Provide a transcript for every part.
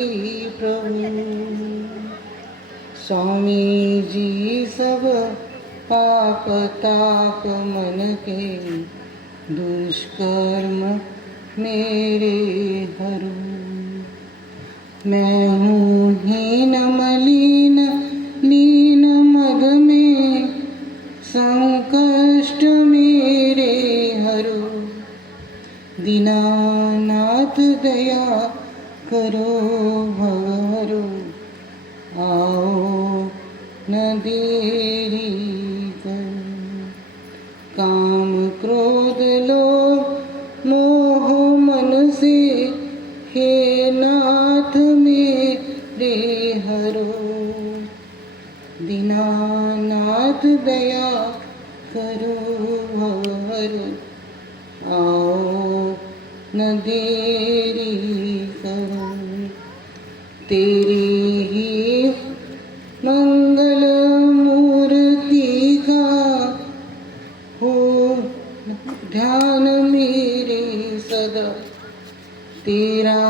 की प्रभु। स्वामी जी सब पाप ताप मन के, दुष्कर्म मेरे हरु। मैं हूँ हीन मलिन लीन मद में, संकष्ट मेरे हरु। दीनानाथ दया करो भवहरो, आओ न देरी करो। काम क्रोध लोभ मोह मन से, हे नाथ मेरे हरो। दीनानाथ दया करो भवहरो, आओ न देरी करो। तेरी ही मंगल मूर्ति का हो ध्यान मेरे सदा। तेरा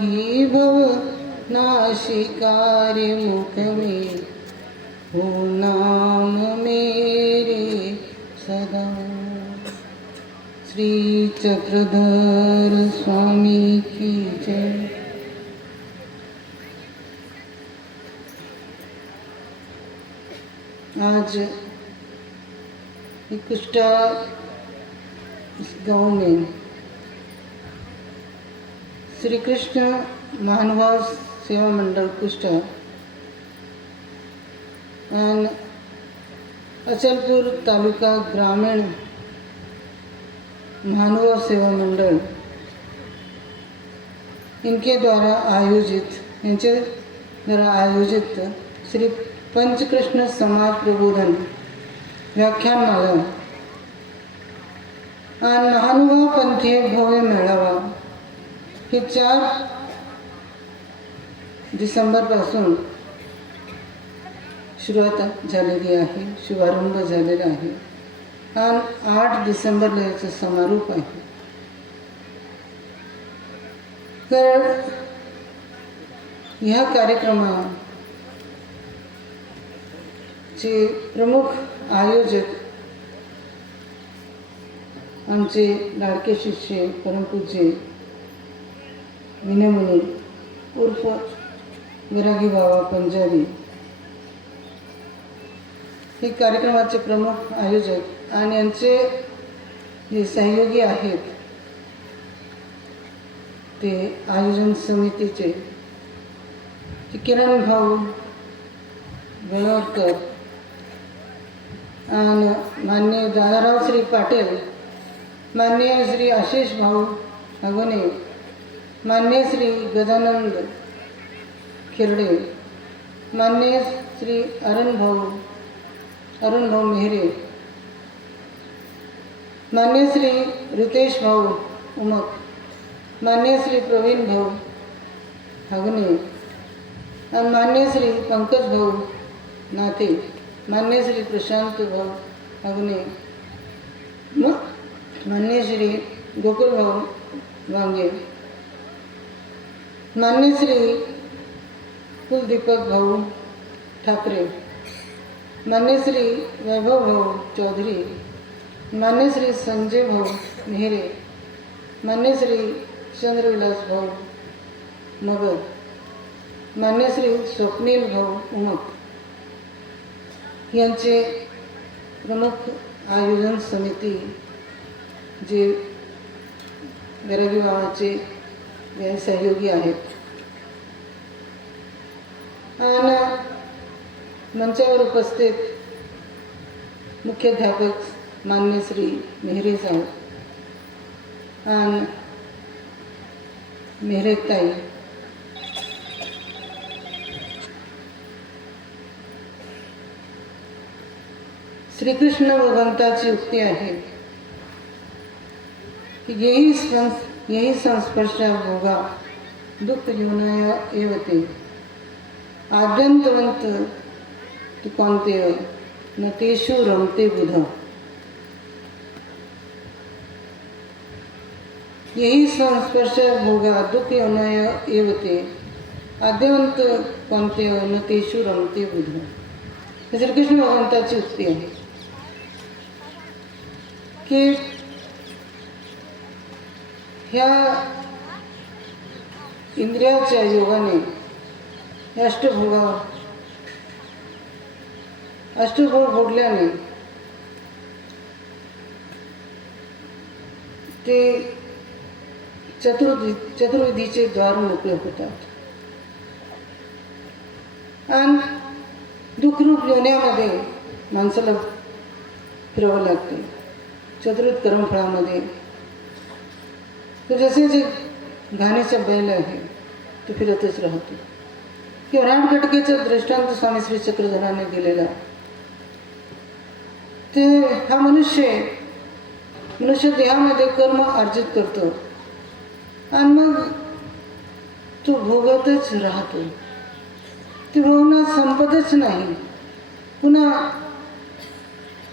ही भव नाशिकार्य मुख में, हो नाम मेरे सदा। श्री चक्रधर स्वामी की जय। आज कुष्टा इस गांव में श्री कृष्ण महानुभाव सेवा मंडल कुष्टा और अचलपुर तालुका ग्रामीण महानुभाव सेवा मंडल इनके द्वारा आयोजित श्री पंचकृष्ण समाज प्रबोधन व्याख्यानमाला आणि महानुभाव पंथीय भव्य मेळावा हे 4 डिसेंबरपासून सुरुवात झालेली आहे, शुभारंभ झालेला आहे आणि 8 डिसेंबरला याचा समारोप आहे. तर ह्या कार्यक्रमाचे प्रमुख आयोजक आमचे लाडके शिष्य परमपूज्य विनयमुनी उर्फ विरागी बाबा पंजाबी हे कार्यक्रमाचे प्रमुख आयोजक आणि यांचे जे सहयोगी आहेत ते आयोजन समितीचे किरण भाऊ गणवरकर आणि माननीय दादाराव श्री पाटील, माननीय श्री आशिष भाऊ हगवणे, माननीय श्री गजानंद खिरडे, माननीय श्री अरुण भाऊ मेहरे, माननीय श्री रितेश भाऊ उमक, माननीय श्री प्रवीण भाऊ हगणे आणि माननीय श्री पंकज भाऊ नाथे, माननीय श्री प्रशांत भाऊ हगणे, माननीय श्री गोकुल भाऊ वांगे, माननीय श्री कुलदीपक भाऊ ठाकरे, माननीय श्री वैभव भाऊ चौधरी, माननीय श्री संजय भाऊ मेहरे, माननीय श्री चंद्रविलास भाऊ मगर, माननीय श्री स्वप्नील भाऊ उमक यांचे प्रमुख आयोजन समिती जे विरागी बाबाचे सहयोगी आहेत आणि मंचावर उपस्थित मुख्याध्यापक माननीय श्री मेहरे साहेब आणि मेहरे ताई, श्रीकृष्ण भगवंताची उक्ती आहे कि यही संस्पर्श भोगा दुःख जीवनाय एवते आद्यंतवंत तुकांतेय न तेषु रमते बुध. यही संस्पर्श भोगा दुःख जीवनाय एवते आद्यवंत कोणते न तेषु रमते बुध. हे श्रीकृष्ण भगवंताची उक्ती आहे की ह्या इंद्रियाच्या योगाने हे अष्टभोग भोगल्याने ते चतुर्विधीचे द्वार मोकळे होतात आणि दुःखरूप योन्यामध्ये माणसाला फिरावं लागते. चतुर्विध कर्मफळामध्ये तर जसे जे घाणीचा बैल आहे तो फिरतच राहतो. किंवा रानकटकेचा दृष्टांत स्वामी श्री चक्रधराने दिलेला, ते हा मनुष्य देहामध्ये कर्म अर्जित करतो आणि मग तो भोगतच राहतो. ते भोगणं संपतच नाही, पुन्हा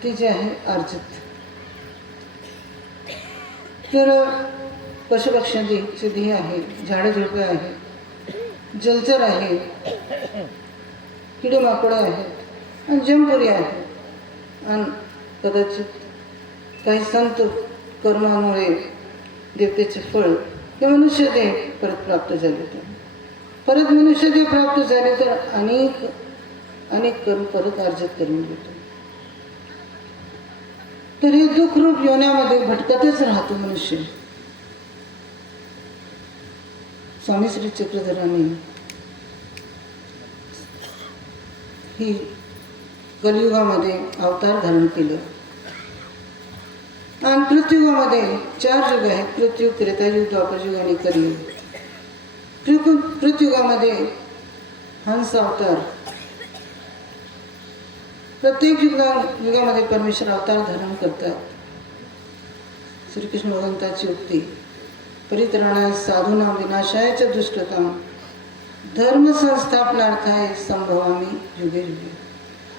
ते जे आहे अर्जित. तर पशुपक्ष्यांचे ध्येय आहे, झाडे झुडपे आहे, जलचर आहे, किडे माकडे आहेत आणि जमपुरी आहेत. आणि कदाचित काही संत कर्मामुळे देवतेचे फळ हे मनुष्यदेह परत प्राप्त झाले. तर परत मनुष्यदेह प्राप्त झाले तर अनेक कर्म परत अर्जित करून घेतो. तर हे दुःखरूप योन्यामध्ये भटकतच राहतो मनुष्य. स्वामी श्री चक्रधरांनी ही कलियुगामध्ये अवतार धारण केलं आणि पृथ्वीयुगामध्ये 4 युग आहेत, पृथ्वी, त्रेतायुग, द्वापरयुग आणि कलियुग. पृथ्वीयुगामध्ये हंस अवतार, प्रत्येक युगामध्ये परमेश्वर अवतार धारण करतात. श्रीकृष्ण भगवंताची उक्ती, परित्राणाय साधूनां विनाशाय च दुष्कृतां धर्म संस्थापनार्थाय संभवामी युगे युगे.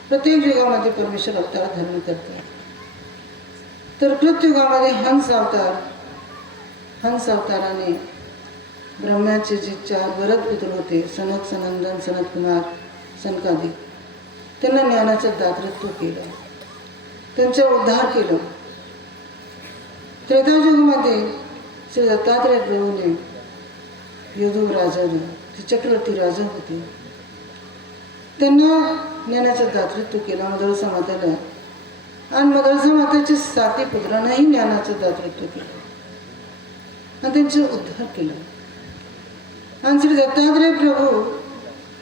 प्रत्येक युगामध्ये परमेश्वर अवतार धारण करतात. तर पृथ्वीयुगामध्ये हंस अवताराने ब्रह्म्याचे जे 4 वरद पुत्र होते, सनक, सनंदन, सनतकुमार, सनकादिक, त्यांना ज्ञानाचं दातृत्व केलं, त्यांचा उद्धार केलं. त्रेतायुगामध्ये श्री दत्तात्रय प्रभूने यदू राजाने, ते चक्रवर्ती राजा होते, त्यांना ज्ञानाचं दातृत्व केलं मदरसा मातेला. आणि मदरसा मातेच्या 7 पुत्रांनाही ज्ञानाचं दातृत्व केलं आणि त्यांचं उद्धार केलं. आणि श्री दत्तात्रय प्रभू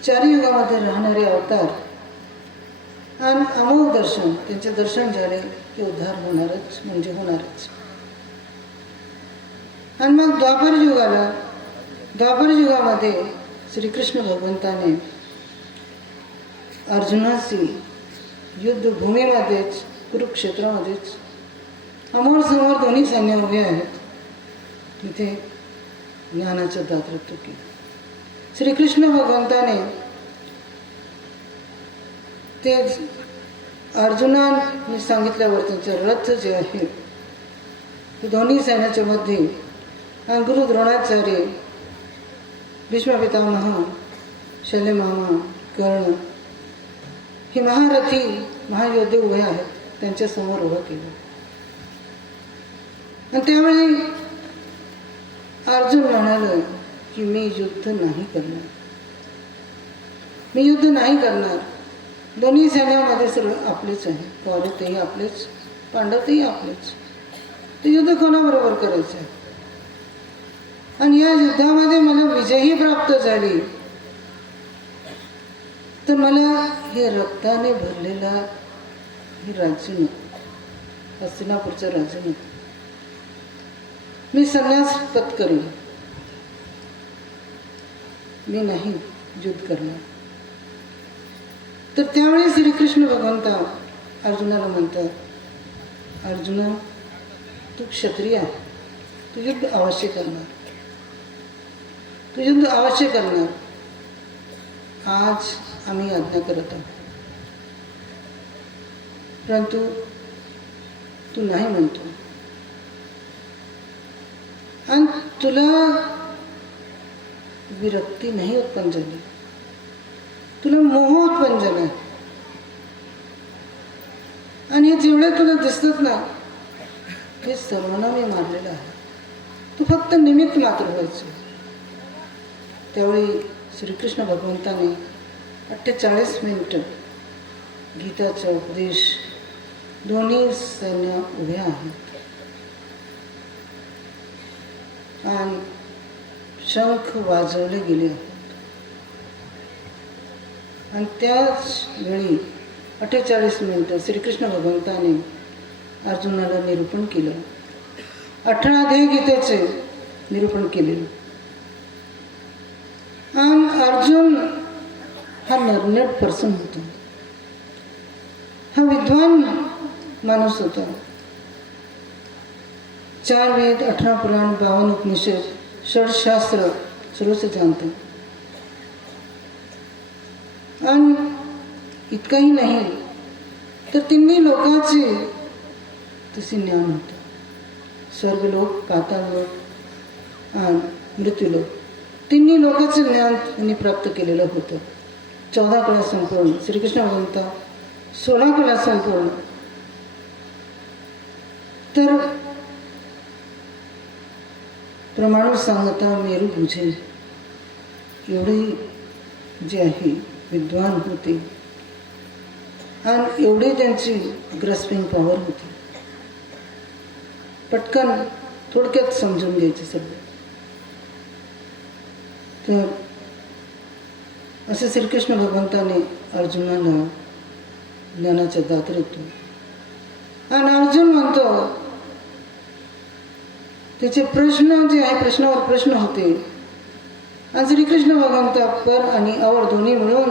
4 युगामध्ये राहणारे अवतार आणि अमोघ दर्शन, त्यांचे दर्शन झाले की उद्धार होणारच म्हणजे होणारच. आणि मग द्वापर युगामध्ये श्रीकृष्ण भगवंताने अर्जुनाशी युद्धभूमीमध्येच, कुरुक्षेत्रामध्येच समोर दोन्ही सैन्य उभे आहेत, तिथे ज्ञानाचं दातृत्व केलं. श्रीकृष्ण भगवंताने ते अर्जुनाने सांगितल्यावर त्यांचे रथ जे आहे ते दोन्ही सैन्याच्या मध्ये, आणि गुरु द्रोणाचार्य, भीष्म पितामह, शल्यमामा, कर्ण हे महारथी महायोद्धे उभे आहेत, त्यांच्या समोर उभं केलं. आणि त्यावेळी अर्जुन म्हणाला की मी युद्ध नाही करणार. दोन्ही सैन्यामध्ये सर्व आपलेच आहे, कौरव तेही आपलेच, पांडव तेही आपलेच. ते युद्ध कोणाबरोबर करायचं आहे? आणि या युद्धामध्ये मला विजयही प्राप्त झाली तर मला हे रक्ताने भरलेला हे राज्य नको, हस्तिनापूरचं राज्य नको, मी संन्यास पत्करेन, मी नाही युद्ध करणार. तर त्यावेळी श्रीकृष्ण भगवंता अर्जुनाला म्हणतात, अर्जुना तू क्षत्रिय आहे, तू युद्ध अवश्य करणार. आज आम्ही आज्ञा करत आहोत, परंतु तू नाही म्हणतो आणि तुला विरक्ती नाही उत्पन्न झाली, तुला मोह उत्पन्न झाला. आणि हे जेवढे तुला दिसतात ना, हे सर्वांना मी मारलेलं आहे. तू फक्त निमित्त मात्र व्हायचं. त्यावेळी श्रीकृष्ण भगवंताने 48 मिनिटं गीताचा उपदेश, दोन्ही सैन्य उभ्या आहेत आणि शंख वाजवले गेले आहेत. आणि त्याच वेळी 48 मिनिटं श्रीकृष्ण भगवंताने अर्जुनाला निरूपण केलं. 18 अध्याय गीतेचे निरूपण केले. आणि अर्जुन हा लर्नेड पर्सन होता, हा विद्वान माणूस होता. 4 वेद, 18 पुराण, 52 उपनिषद, 6 शास्त्र सर्वच जाणतो. आणि इतकंही नाही तर तिन्ही लोकांचे तसे ज्ञान होतं. स्वर्गलोक, पाताळलोक आणि मृत्यूलोक, तिन्ही लोकांचं ज्ञान त्यांनी प्राप्त केलेलं होतं. 14 कला संपूर्ण, श्रीकृष्ण भगवंता 16 कला संपूर्ण. तर प्रमाण सांगता मेरू बुझे, एवढे जे आहे विद्वान होते आणि एवढी त्यांची ग्रस्पिंग पॉवर होती. पटकन थोडक्यात समजून घ्यायचे सर्व. तर असे श्रीकृष्ण भगवंताने अर्जुनाला ज्ञानाचा दात देतो. आणि अर्जुन म्हणतो, त्याचे प्रश्न जे आहे, प्रश्नावर प्रश्न होते. आणि श्रीकृष्ण भगवंता पर आणि अवर दोन्ही मिळून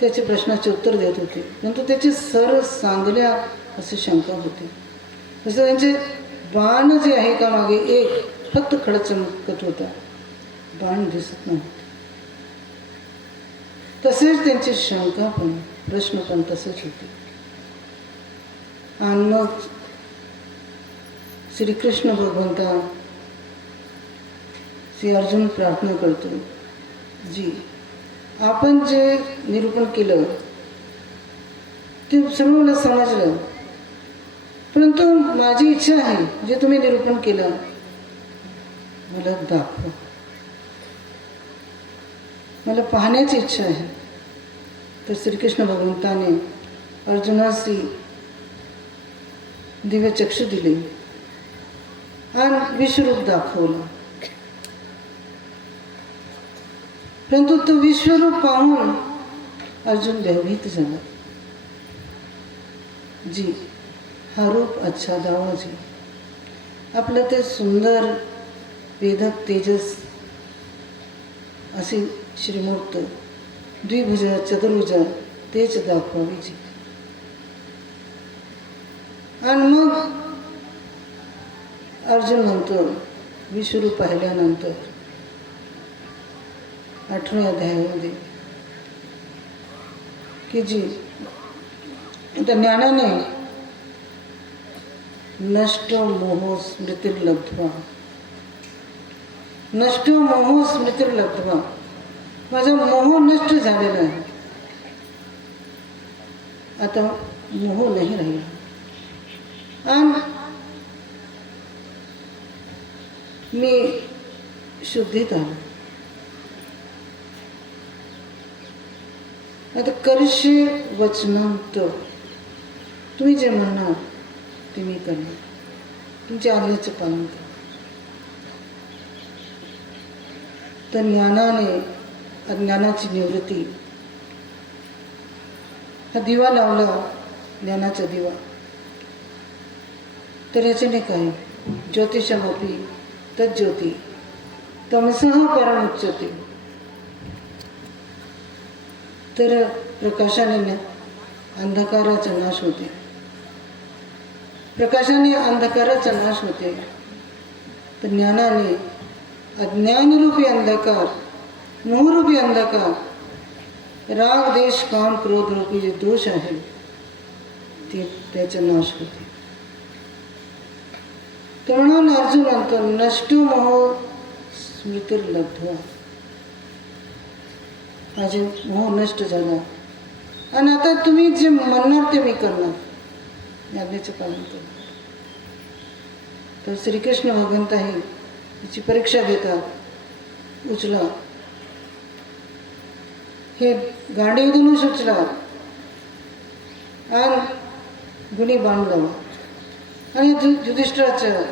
त्याचे प्रश्नाचे उत्तर देत होते. परंतु त्याचे सर सांगल्या असे शंका होते. जसं त्यांचे बाण जे आहे का मागे एक फक्त खडक चमकत होता, बाण दिसत नव्हते. तसेच त्यांची शंका पण, प्रश्न पण तसेच होते. आणि मग श्रीकृष्ण भगवंता श्री अर्जुन प्रार्थना करतो, जी आपण जे निरूपण केलं ते सर्व मला समजलं, परंतु माझी इच्छा आहे जे तुम्ही निरूपण केलं मला दाखवा, मला पाहण्याची इच्छा आहे. तर श्रीकृष्ण भगवंताने अर्जुनाशी दिव्य चक्षु दिले आणि विश्वरूप दाखवलं. परंतु तो विश्वरूप पाहून अर्जुन भयभीत झाला. जी हा रूप अच्छा दावा जी, आपलं ते सुंदर वेदक तेजस असे श्रीमूर्त द्विभुजा चतुर्भुजा तेच दाखवावी जी. आणि मग अर्जुन म्हणतो, विश्वरूप पाहिल्यानंतर 8व्या अध्यायामध्ये की जी त्या ज्ञानाने नष्ट मोह स्मृतिर्लब्ध्वा, नष्ट मोह स्मृतिर्लब्ध्वा, माझा मोह नष्ट झालेला आहे, आता मोह नाही राहिला आणि मी शुद्धीत आलो. आता करशे वचनांत, तुम्ही जे म्हणणार ते मी करणार, तुमच्या आज्ञेचं पालन कर. तर ज्ञानाने अज्ञानाची निवृत्ती, हा दिवा लावला, ज्ञानाचा दिवा, तर याच्याने काय, ज्योतिषमपी तज्ज्योती तमसः परमुच्यते. तर प्रकाशाने अंधकाराचा नाश होते, प्रकाशाने अंधकाराचा नाश होते. तर ज्ञानाने अज्ञानरूपी अंधकार, मोहरूपी अंधकार, राग देश काम क्रोध रूपी जे दोष आहे ते त्याचा नाश होते. तर म्हणून अर्जुन म्हणतो, नष्ट मोह स्मृतिर्लब्ध्वा, माझे मोह नष्ट झाला आणि आता तुम्ही जे म्हणणार ते मी करणार, आज्ञेचे पालन करणार. तर श्रीकृष्ण भगवंतही तिची परीक्षा घेतात. उचला, हे गांडीव धनुष्य उचला आणि गुणी बाण लावा आणि युधिष्ठिराचं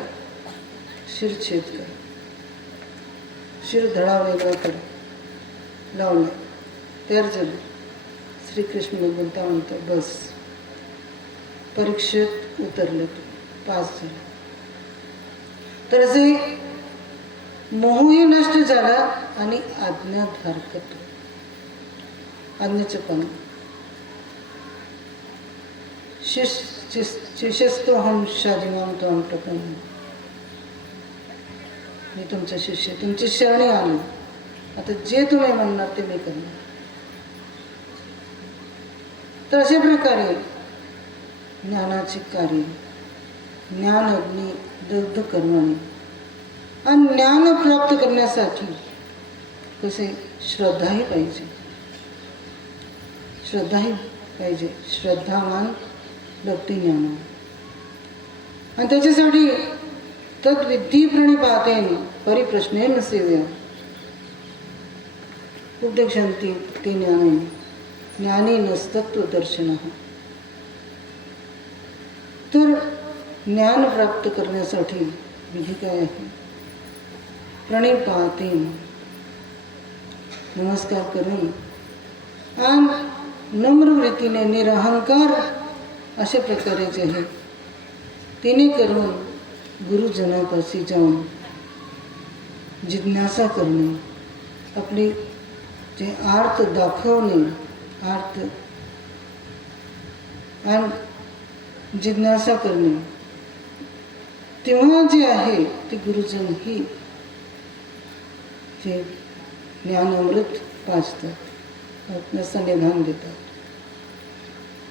शिरछेद करा, शिर धडा वेगळा करा. लावला, तयार झालं. श्रीकृष्ण भगवंता म्हणतो बस, परीक्षेत उतरलं, पास झालं. तर असे मोहही नष्ट झाला आणि आज्ञाधारकत्व, आज्ञेचं पण शिष्यस्तो हम शादिमाम तो अंटकम, मी तुमचा शिष्य, तुमची शरणी आलो, आता जे तुम्ही म्हणणार ते मी करणार. तर अशा प्रकारे ज्ञानाचे कार्य, ज्ञान अग्नी दग्ध करणारे आणि ज्ञान प्राप्त करण्यासाठी कसे श्रद्धाही पाहिजे, श्रद्धाही पाहिजे. श्रद्धावान लब्धी ज्ञान. आणि त्याच्यासाठी तद्विधी प्रणिपातेन परिप्रश्नेन सेव्या उपदेशांती ते ज्ञान ज्ञानी नस्तत्व दर्शन. तर ज्ञान प्राप्त करण्यासाठी विधी काय आहे? प्रणिपातेन, नमस्कार करून आणि नम्रवृत्तीने निरहंकार अशा प्रकारे जे आहे तिने करून गुरुजनापाशी जाऊन जिज्ञासा करणे, आपली जे आर्त दाखवणे, आर्त आणि जिज्ञासा करणे, तेव्हा जे आहे ते गुरुजन ही जे ज्ञान अमृत पाजतात, आपल्याला निधान देतात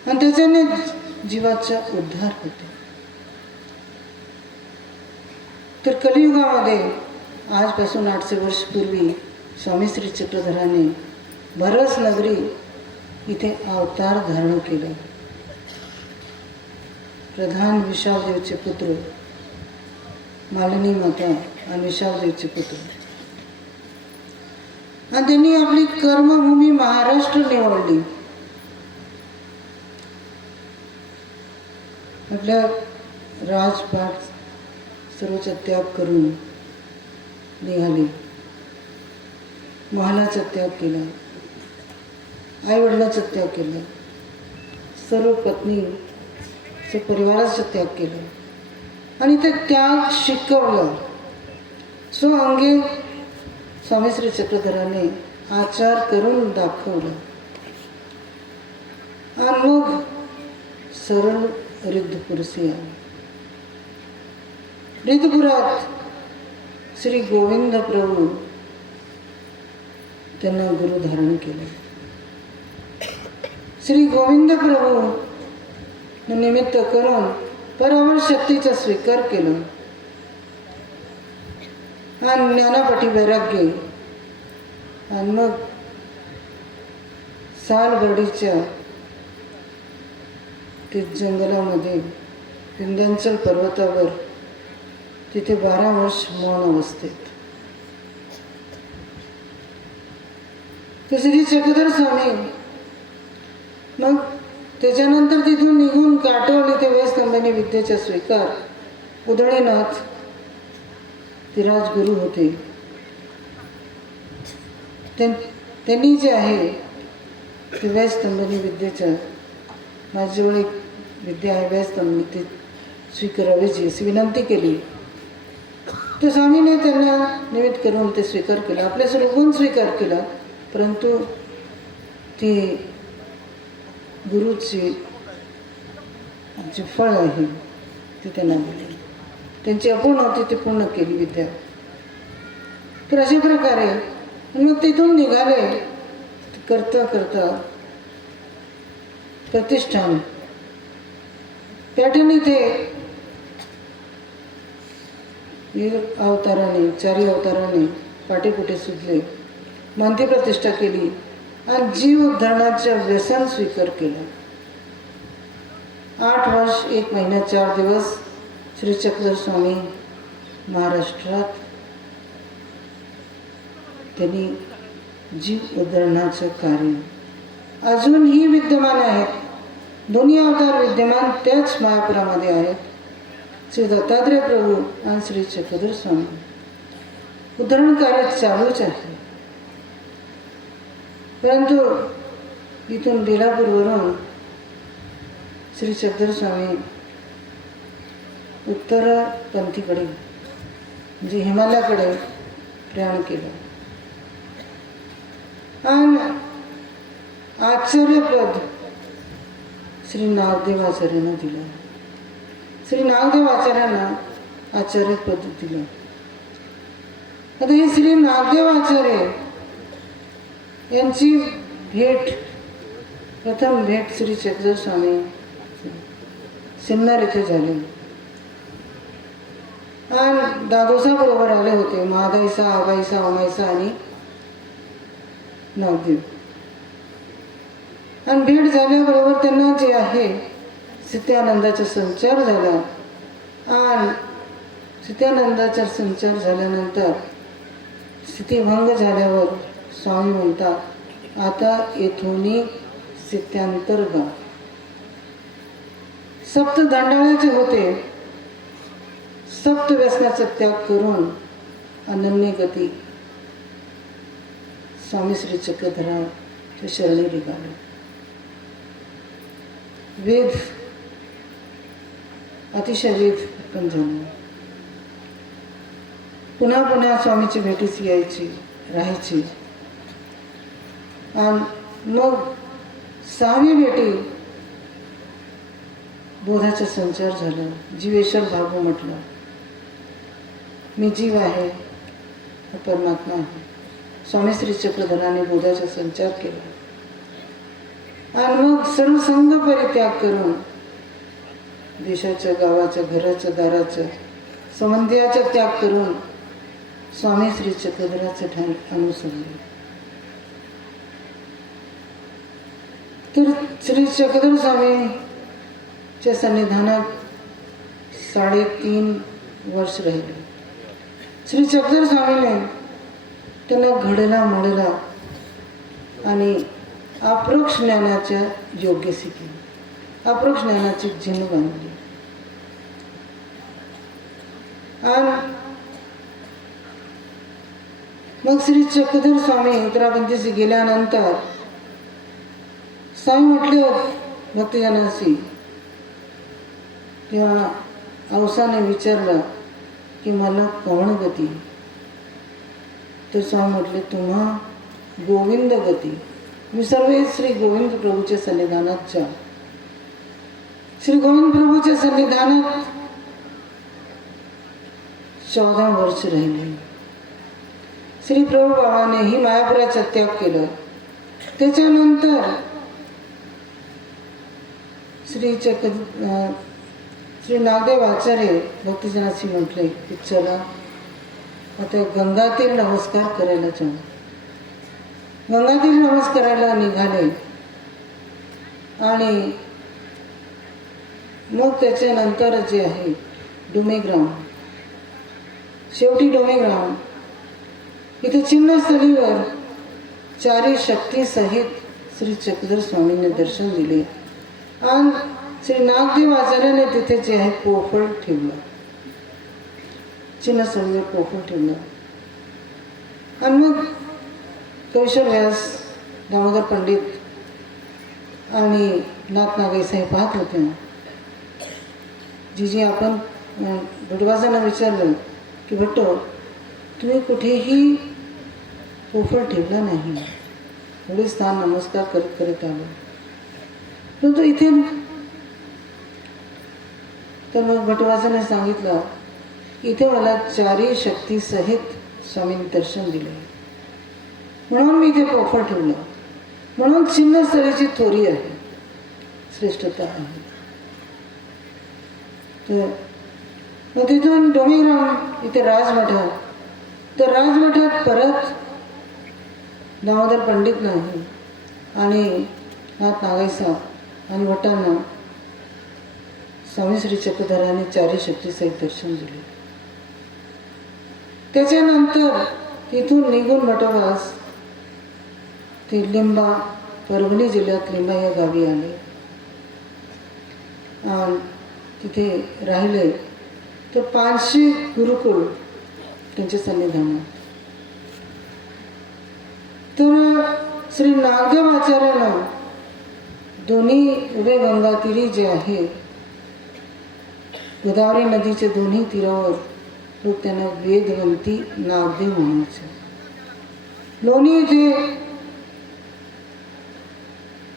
आणि त्याच्याने जीवाचा उद्धार होतो. तर कलियुगामध्ये आजपासून 800 वर्ष पूर्वी स्वामी श्री चक्रधराने भरस नगरी इथे अवतार धारण केला. प्रधान विशालदेवचे पुत्र मालिनी माता आणि विशालदेवचे पुत्र, आणि त्यांनी आपली कर्मभूमी महाराष्ट्र निवडली. आपल्या राजपाट सर्वचा त्याग करून निघाले, महालाचा त्याग केला, आईवडिलाचा त्याग केला, सर्व पत्नी परिवाराचा त्याग केला आणि ते त्याग शिकवलं. सो अंगे स्वामी श्री चक्रधराने आचार करून दाखवलं आणि मग सरळ रिद्धपुरसी आले. रिद्धपुरात श्री गोविंद प्रभू त्यांना गुरु धारण केले. श्री गोविंद प्रभू निमित्त करून परावर शक्तीचा स्वीकार केला आणि ज्ञानापाठी वैराग्य. आणि मग सालगडीच्या ते जंगलामध्ये विंध्याचल पर्वतावर तिथे 12 वर्ष मौन अवस्थेत. तर श्री चक्रधर स्वामी मग त्याच्यानंतर तिथून निघून काटवली ते वैष्णवांनी विद्येचा स्वीकार. उदयनाथ ते राजगुरू होते, त्यांनी जे आहे ते वैष्णवांनी विद्येच्या, माझ्याजवळ एक विद्या आहे वैष्णवांनी ते स्वीकारावीची अशी विनंती केली. तर स्वामीने त्यांना निमित्त करून ते स्वीकार केलं, आपल्या सर्वगुण स्वीकार केला. परंतु ती गुरुची जे फळ आहे ते त्यांना दिले, त्यांची अपूर्ण होती ती पूर्ण केली विद्या. तर अशा प्रकारे मग तिथून निघाले. करता करता प्रतिष्ठान पॅटर्न इथे अवताराने 4 अवताराने पाठीपुठे सुजले, मानती प्रतिष्ठा केली आणि जीव उद्धरणाचं व्यसन स्वीकार केलं. 8 वर्ष 1 महिना 4 दिवस श्री चक्रधर स्वामी महाराष्ट्रात त्यांनी जीव उद्धरणाचं कार्य अजूनही विद्यमान आहेत. दोन्ही अवतार विद्यमान त्याच महापुरामध्ये आहेत. श्री दत्तात्रय प्रभू आणि श्री चक्रधर स्वामी. उद्धरण कार्य चालूच आहे. परंतु इथून बेलापूरवरून श्री चक्रधर स्वामी उत्तरपंथीकडे म्हणजे हिमालयाकडे प्रयाण केलं आणि आचार्यपद श्री नागदेव आचार्यांना दिलं. श्री नागदेव आचार्यांना आचार्यपद दिलं. आता हे श्री नागदेव आचार्य यांची भेट, प्रथम भेट श्री चक्रधर स्वामी सिन्नर येथे झाली आणि दादोसा बरोबर आले होते. महादाईसा, आबाईसा, उमाईसा आणि नागदेव. आणि भेट झाल्याबरोबर त्यांना जे आहे सित्यानंदाचा संचार झाला आणि सित्यानंदाचा संचार झाल्यानंतर स्थितिभंग झाल्यावर स्वामी म्हणतात आता येथून सित्यांतर गा. सप्त दंडाळ्याचे होते. सप्त व्यसनाचा त्याग करून अनन्य गती स्वामी श्री चक्रधराच्या शरणी निघाले. वेद अतिशय वेद पण झाले. पुन्हा पुन्हा स्वामीची भेटीस यायची, राहायची. आणि मग 6वी भेटी बोधाचा संचार झाला. जीवेश्वर भागवत म्हटलं, मी जीव आहे, हा परमात्मा आहे. स्वामी श्री चक्रधराने बोधाचा संचार केला आणि मग सर्व संघ परित्याग करून देशाच्या, गावाच्या, घराच्या, दाराच्या, संबंधियाचा त्याग करून स्वामी श्री चक्रधराचे ठाण अनुसरले. तर श्री चक्रधर स्वामीच्या सन्निधानात 3.5 वर्ष राहिले. श्री चक्रधर स्वामीने त्यांना घडला मोडला आणि अप्रोक्ष ज्ञानाच्या योग्य शिकले. अप्रोक्ष ज्ञानाची जिन बांधली आणि मग श्री चक्रधर स्वामी उत्तरापंथीशी गेल्यानंतर स्वामी म्हटले भक्तजनाशी, तेव्हा औसाने विचारलं की मला कोण गती? तर स्वामी म्हटले तुम्हा गोविंद गती. मी सर्व श्री गोविंद प्रभूच्या सन्निधानात जा. श्री गोविंद प्रभूच्या सन्निधानात 14 वर्ष राहिले. श्री प्रभू बाबाने ही मायापुराचा त्याग केला. त्याच्यानंतर श्री नागदेव आचार्य भक्तजनाशी म्हटले की चला आता गंगातीर नमस्कार करायला जाऊ. गंगातीर नमस्काराला निघाले आणि मग त्याच्यानंतर जे आहे डोमेग्राम, शेवटी डोमेग्राम इथे चिन्हस्थळीवर 4 शक्ती सहित श्री चक्रधर स्वामींनी दर्शन दिले आणि श्री नागदेव आचार्याने तिथे जे आहे पोफळ ठेवलं, चिन्हस्थळीवर पोफळ ठेवलं. आणि मग कैशोर व्यास, दामोदर पंडित आणि नाथ नागाई साहेब पाहत होते. जी आपण भटवाजांना विचारलं की भट्टो तुम्ही कुठेही पोफळ ठेवला नाही, एवढे स्थान नमस्कार करत करत आलो, परंतु इथे तर मग भटवाजाने सांगितलं इथे मला 4 शक्ती सहित स्वामींनी दर्शन दिले म्हणून मी इथे पोफळ ठेवलं. म्हणून चिन्हस्थळीची थोरी आहे, श्रेष्ठता आहे. तर मग तिथून डोमेग्राम इथे राजमठात, तर राजमठात परत दामोदर पंडित नाही, आणि नाथ नागायचा आणि भटांना स्वामी श्री चक्रधरांनी चारी शक्तीसहित दर्शन दिले. त्याच्यानंतर तिथून निघून भटवास ते लिंबा, परभणी जिल्ह्यात लिंबा या गावी आले आणि तिथे राहिले. तर 500 गुरुकुल त्यांच्या सन्निधानात. तर श्री नागदेव आचार्यांना दोन्ही उभे गंगातीरी जे आहे, गोदावरी नदीच्या दोन्ही तीरावर लोक त्यांना वेदवंती नागदेव म्हणायचे. लोणी येथे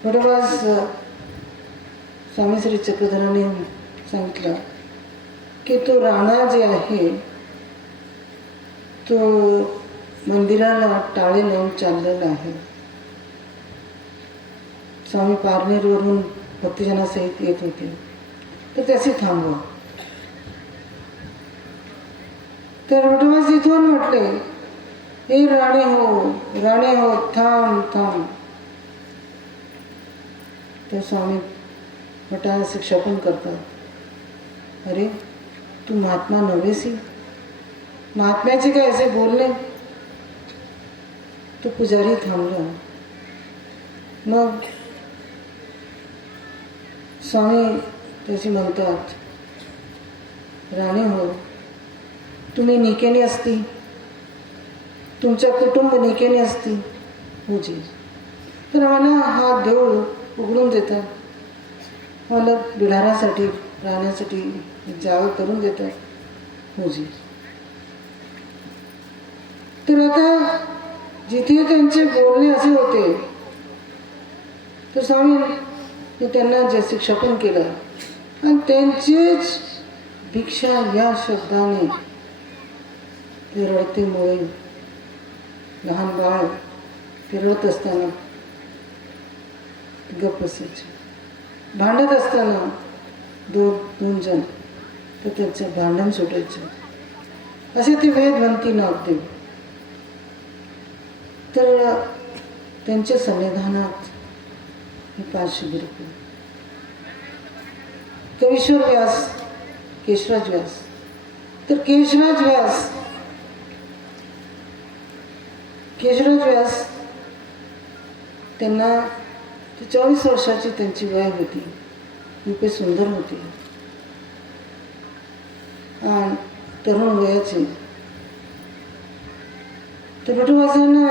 बरोबर स्वामी श्री चक्रधरांनी सांगितलं की तो राणा जे आहे तो मंदिराला टाळे लावून चाललेला आहे. स्वामी पारनेरवरून भक्तजनासहित येत होते, तर त्याचे थांबवा. तर वटवास इथून म्हटले, हे राणे हो, थांब थांब. तर स्वामी वटाला शिक्षा पण करतात. अरे तू महात्मा नव्हेसी, महात्म्याचे काय असे बोलले. तो पुजारी थांबला. मग स्वामी त्याची म्हणतात, राणे हो, तुम्ही निकेने असती, तुमच्या कुटुंब निकेने असती हो जी, तर मला हा देऊळ उघडून देतात, मला बिडारासाठी राहण्यासाठी जागा करून देतात हो जी. तर आता जिथे त्यांचे बोलणे असे होते तर स्वामी त्यांना जे शिक्षा पण केलं आणि त्यांचेच भिक्षा या शब्दाने ते रडतेमुळे लहान बाळ ते रडत असताना गप्प बसायचे, भांडत असताना दोन जण तर त्यांचं भांडण सुटायचं. असे ते वेदवंती नागदेव. तर त्यांच्या सन्निधानात हे 500 गुरुकुल. कवीश्वर व्यास, केशराज व्यास. तर केशराज व्यास त्यांना 40 वर्षाची त्यांची वय होती, खूप सुंदर होती आणि तरुण वयाचे. तर विठोबाजांना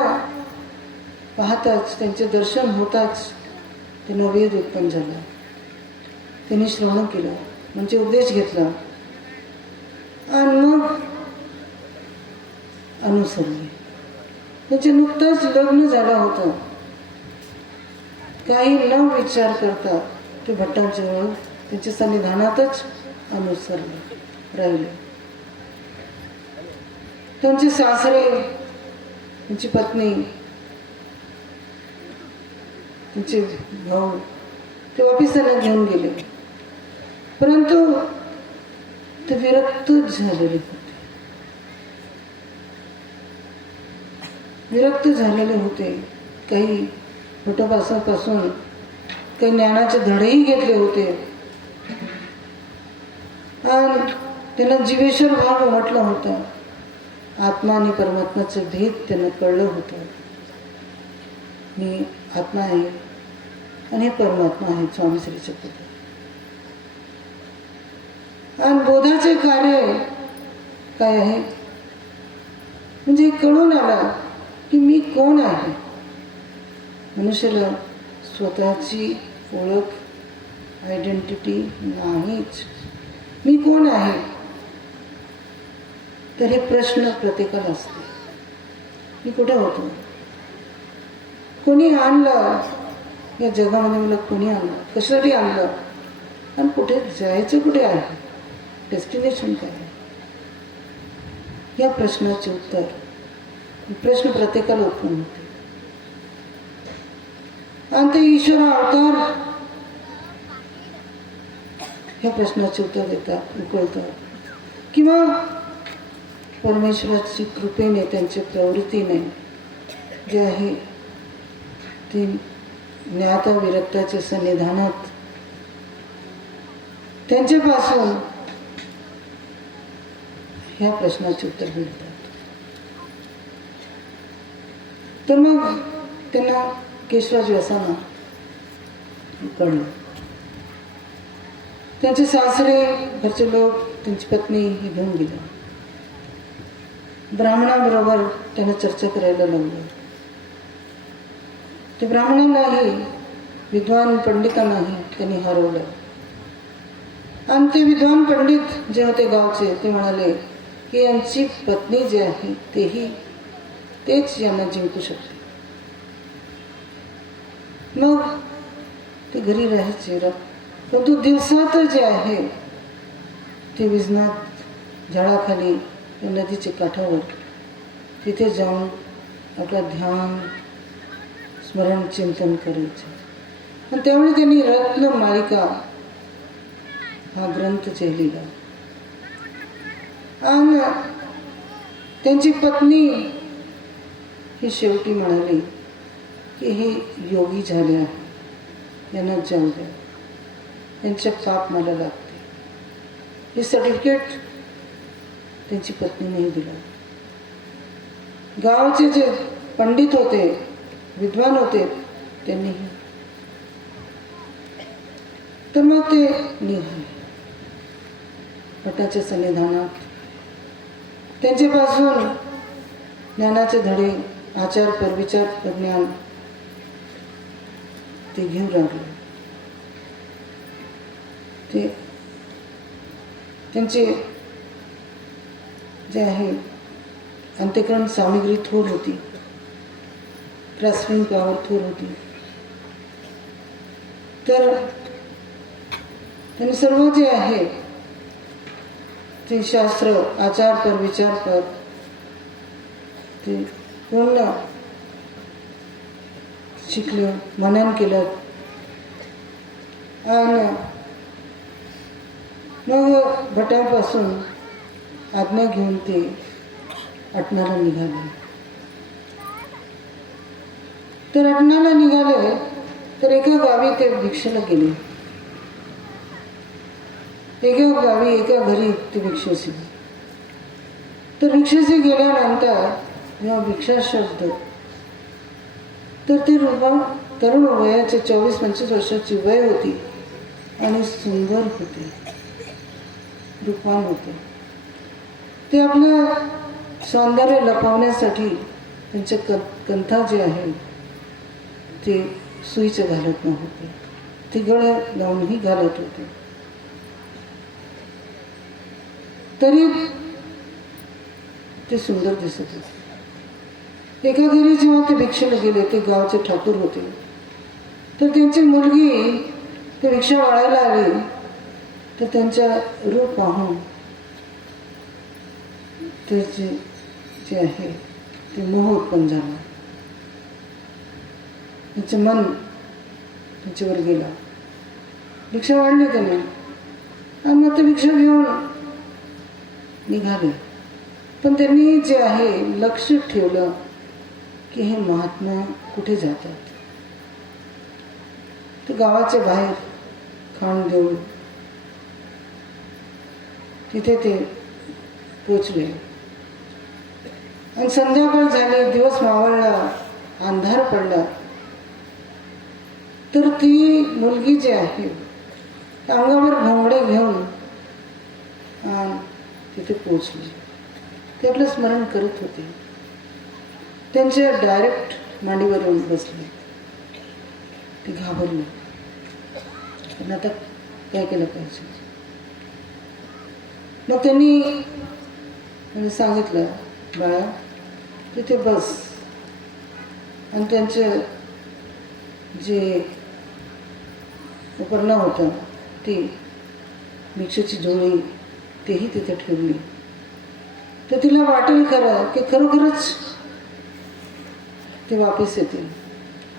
पाहताच, त्यांचे दर्शन होताच त्यांना वेद उत्पन्न झाला. त्यांनी श्रवण केलं, म्हणजे उपदेश घेतला आणि मग अनुसरले. त्यांचे नुकतंच लग्न झालं होतं. काही न विचार करता ते भट्टांजवळ त्यांच्या सन्निधानातच अनुसरले राहिले. त्यांचे सासरे, त्यांची पत्नी, त्यांचे भाऊ ते वापिस त्यांना घेऊन गेले, परंतु ते विरक्त झालेले होते. काही विठोबापासून काही ज्ञानाचे धडेही घेतले होते आणि त्यांना जीवेश्वर भाव म्हटलं होतं. आत्मा आणि परमात्म्याचं भेद त्यांना कळलं होतं. मी आत्मा आहे आणि हे परमात्मा आहे, स्वामी श्री चक्रधर. आणि बोधाचे कार्य काय आहे, म्हणजे कळून आला की मी कोण आहे. मनुष्याला स्वतःची ओळख, आयडेंटिटी नाहीच. मी कोण आहे, तर हे प्रश्न प्रत्येकाला असते. मी कुठे होतो, कोणी आणलं या जगामध्ये, मला कोणी आणलं, कशासाठी आणलं आणि कुठे जायचं, कुठे आहे, डेस्टिनेशन काय आहे, या प्रश्नाचे उत्तर, प्रश्न प्रत्येकाला उत्पन्न होते. आणि ते ईश्वर अवतार ह्या प्रश्नाचे उत्तर देतात, उकळतात, किंवा परमेश्वराची कृपेने, त्यांच्या प्रवृत्तीने जे आहे ते ज्ञात विरक्ताच्या सन्निधानात त्यांच्यापासून ह्या प्रश्नाचे उत्तर मिळतात. तर मग त्यांना केशराज व्यसाना कळलं. त्यांचे सासरे, घरचे लोक, त्यांची पत्नी हे घेऊन गेले. ब्राह्मणाबरोबर त्यांना चर्चा करायला लागलं. ते ब्राह्मणांनाही, विद्वान पंडितांनाही त्यांनी हरवलं. आणि ते विद्वान पंडित जे होते गावचे, ते म्हणाले की यांची पत्नी जी आहे तेच यांना जिंकू शकते. मग ते घरी राहायचे, परंतु दिवसात जे आहे ते विजनात झाडाखाली नदीच्या काठावर तिथे जाऊन आपलं ध्यान, स्मरण, चिंतन करायचे. आणि त्यावेळी त्यांनी रत्नमालिका हा ग्रंथ लिहिला. आणि त्यांची पत्नी ही शेवटी म्हणाली की हे योगी झाले आहे, यांना जाऊ द्या, यांच्या पाप मला लागते. हे सर्टिफिकेट त्यांची पत्नीनेही दिलं. गावचे जे पंडित होते, विद्वान होते, त्यांनीही. तर मग ते निघाले भटाच्या सन्निधानात. त्यांच्यापासून ज्ञानाचे धडे, आचार परविचार ज्ञान ते घेऊ लागले. ते त्यांचे जे आहे अंत्यकरण सामग्री थोर होती, ग्रास्पिंग पॉवर थोर होती. तर त्यांनी सर्व जे आहे ते शास्त्र, आचार पर विचार पर ते पूर्ण शिकलं, मनन केलं. आणि मग भटापासून आज्ञा घेऊन ते अटणाला निघाले. तर अटणाला निघाले तर एका गावी ते भिक्षेला गेले. एका गावी एका घरी ते भिक्षेशी. तर भिक्षेशी गेल्यानंतर जेव्हा भिक्षा शब्द, तर ते तरुण वयाचे 24-25 वर्षाची वय होती आणि सुंदर होते, रूपवान होते. ते आपलं सौंदर्य लपवण्यासाठी त्यांचे कंथा जे आहे ते सुईचे घालत नव्हते, ते गळे लावूनही घालत होते. तरी ते सुंदर दिसत होते. एका घरी जेव्हा ते भिक्षेला गेले, ते गावचे ठाकूर होते. तर त्यांची मुलगी ते भिक्षा वाढायला आली. तर त्यांच्या रूप पाहून त्याचे जे आहे ते मोह उत्पन्न झाला. त्यांचं मन त्यांच्यावर गेला. भिक्षा वाढली त्याने आणि मग ते भिक्षा घेऊन निघाले. पण त्यांनी जे आहे लक्ष ठेवलं की हे महात्मा कुठे जातात. ते गावाच्या बाहेर खाण देऊन तिथे ते पोचले. आणि संध्याकाळ झाली, दिवस मावळला, अंधार पडला. तर ती मुलगी जी आहे अंगावर घोंगडे घेऊन तिथे पोचली. ते आपलं स्मरण करत होते. त्यांच्या डायरेक्ट मांडीवरून बसले. ते घाबरले. पण आता काय केलं पाहिजे. मग त्यांनी सांगितलं, बाळा तिथे बस. आणि त्यांचं जे उपकरणं होतं ती भिक्षेची झोळी तेही तिथे ठेवली. तर तिला वाटेल खरं की खरोखरच ते वापस येतील,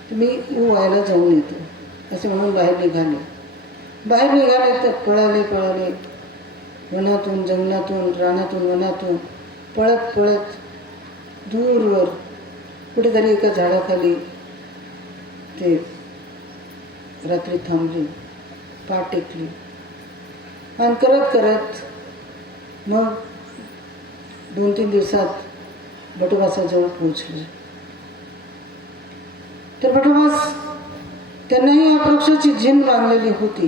तर मी व्हायला जाऊन येतो असं म्हणून बाहेर निघाले. तर पळाले वनातून, जंगलातून, रानातून, वनातून पळत दूरवर कुठेतरी एका झाडाखाली ते रात्री थांबली, पाठ टेकली आणि करत करत मग 2-3 दिवसात बटोबासाजवळ पोहोचले. तर बटोबास त्यांनाही अपरोक्षाची झिन बांधलेली होती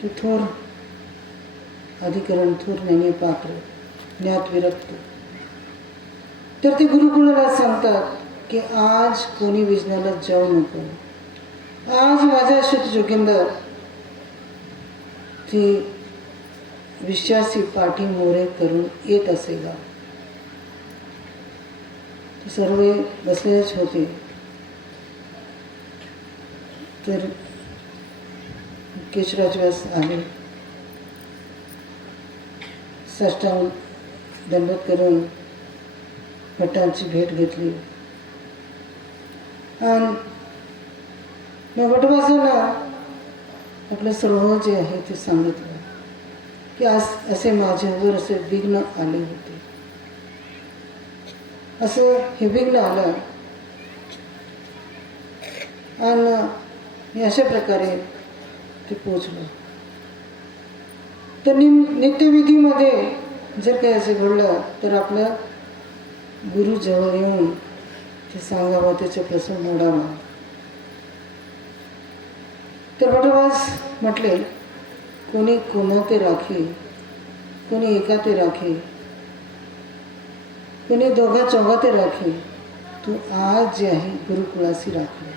की थोर अधिकरण, थोर ज्ञानीपात्र, ज्ञात विरक्त. तर ते गुरुकुळाला सांगतात की आज कोणी विजनाला जाऊ नको. आज माझा शुद्ध जोगिंदर ती विश्वासी पाठी मोरे करून येत असेल. ते सर्व बसलेच होते. तर केशवराज व्यास आले, साष्टांग दंडवत करून भटांची भेट घेतली आणि मग बटोबासांना आपलं सर्व जे आहे ते सांगितलं की आज असे माझ्यावर असे विघ्न आले होते, असं हे विघ्न आलं आणि मी अशा प्रकारे ते पोचलो. तर नित्यविधीमध्ये जर काही असं घडलं तर आपल्या गुरुजवळ येऊन ते सांगावं, त्याचा प्रसंग मोडावा. तर बटोबास म्हटले, कोणी कोणा ते राखे, कोणी एका ते राखे, कोणी दोघा चौघा ते राखे, तू आज जे आहे गुरुकुळाशी राखले.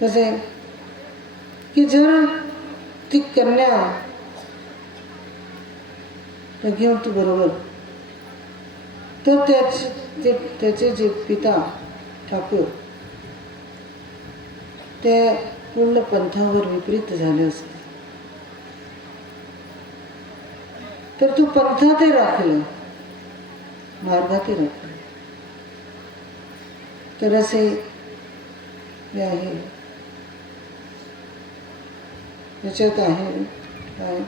कसे की जर ती कन्या घेऊन तू बरोबर, तर त्याचे जे पिता ठाकूर ते पूर्ण पंथावर विपरीत झाले असते, तर तू पंथातही राखलं, मार्गातही राखलं. तर असे हे आहे, त्याच्यात आहे काय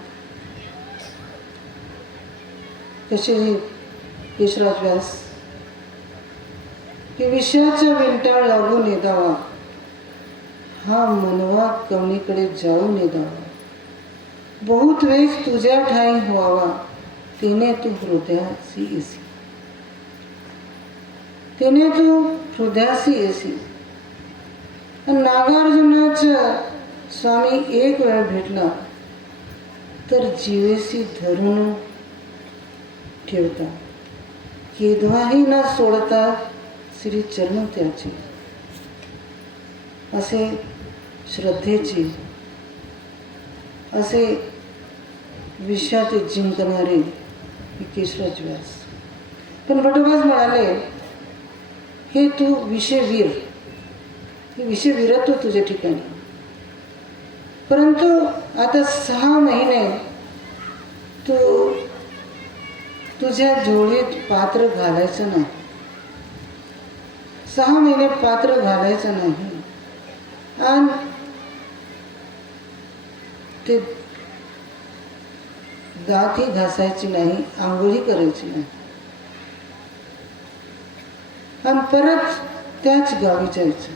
कसे केशवराज व्यास की विषयाचा विंटाळ लागून नेदावा, हा मनवा कवणीकडे जाऊ नेदावा. बहुत वेळेस तुझ्या ठाई व्हावा, तिने तू हृदयासी येसी, तिने तू हृदयासी येसी. नागार्जुनाचा स्वामी एक वेळ भेटला तर जीवेशी धरून ठेवता, केव्हाही न सोडता श्री चरण त्याचे. असे श्रद्धेचे, असे विश्वात जिंकणारे केशवराज व्यास. पण बटोबास म्हणाले, हे तू विषयवीर, हे विषयवीरत्व तुझ्या ठिकाणी, परंतु आता 6 महिने तू तुझ्या जोडीत पात्र घालायचं नाही, 6 महिने पात्र घालायचं नाही आणि ते दातही घासायची नाही, आंघोळी करायची नाही आणि परत त्याच गावी जायचं.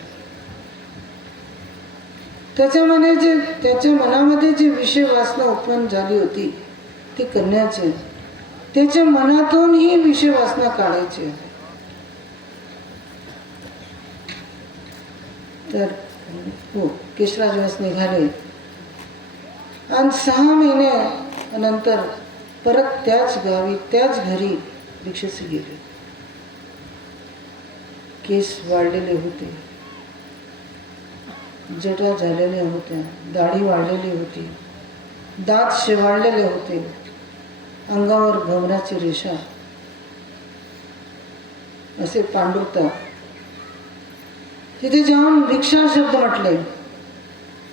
त्याच्या मनामध्ये जी विषय वासना उत्पन्न झाली होती ती कन्याची, त्याच्या मनातून ही विषय वासना काढायची आहे. तर हो, केशवराज व्यास निघाले आणि 6 महिन्यानंतर परत त्याच गावी त्याच घरी दीक्षेस गेले. केस वाढलेले होते, जटा झालेल्या होत्या, दाढी वाढलेली होती, दात शेवाळलेले होते, अंगावर भवराची रेषा, असे पांडुरता. तिथे जाऊन भिक्षा शब्द म्हटले.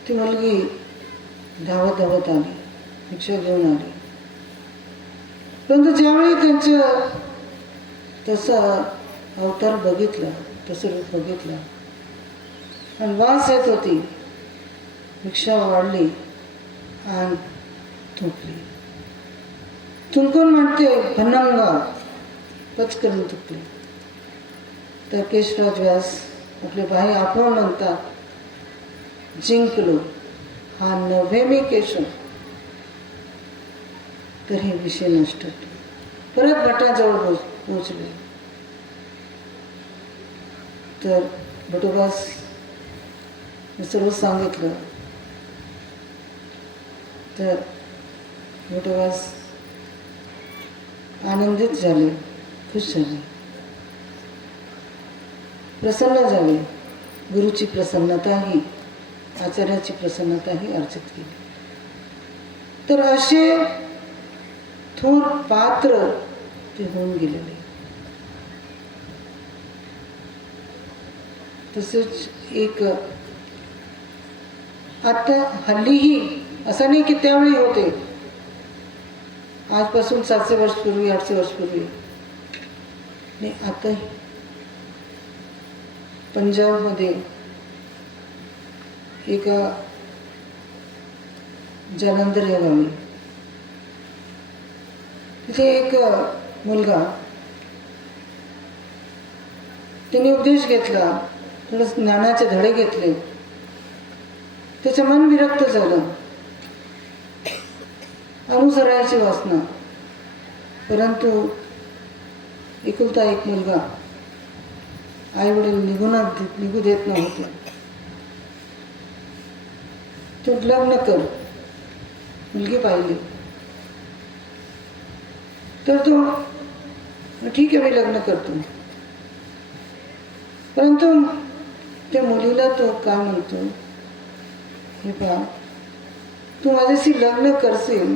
ती मुलगी धावत धावत आली, भिक्षा घेऊन आली. परंतु ज्यावेळी त्यांचं तसं अवतार बघितला, तसं रूप बघितलं आणि वास येत होती, भिक्षा वाढली आणि थुंकली. थुंकून म्हणते भनंगा, पचकरून थुंकली. तर केशवराज व्यास आपले भाई आपण म्हणतात जिंकलो हा नव्हे मी केशव, तर हे विषय नष्ट केले. परत भटाजवळ पोचले. तर भटोबास सर्व सांगितलं. तर भटोबास आनंदित झाले, खुश झाले, प्रसन्न झाले. गुरुची प्रसन्नताही, आचार्याची प्रसन्नताही अर्जित केली. तर असे थोर पात्र ते होऊन गेलेले. तसेच एक आता हल्लीही असं नाही की त्यावेळी होते, आजपासून 700 वर्ष पूर्वी, 800 वर्ष पूर्वी नाही, आताही पंजाबमध्ये एका जालंधर या गावी तिथे एक मुलगा, त्याने उपदेश घेतला, थोडं ज्ञानाचे धडे घेतले. त्याचं मन विरक्त झालं, अनुसरायची वासना. परंतु एकुलता एक मुलगा, आई वडील निघू देत नव्हते. तू लग्न कर, मुलगी पाहिली. तर तो ठीक आहे, मी लग्न करतो. परंतु त्या मुलीला तो काय म्हणतो, हे पहा, तू माझ्याशी लग्न करशील,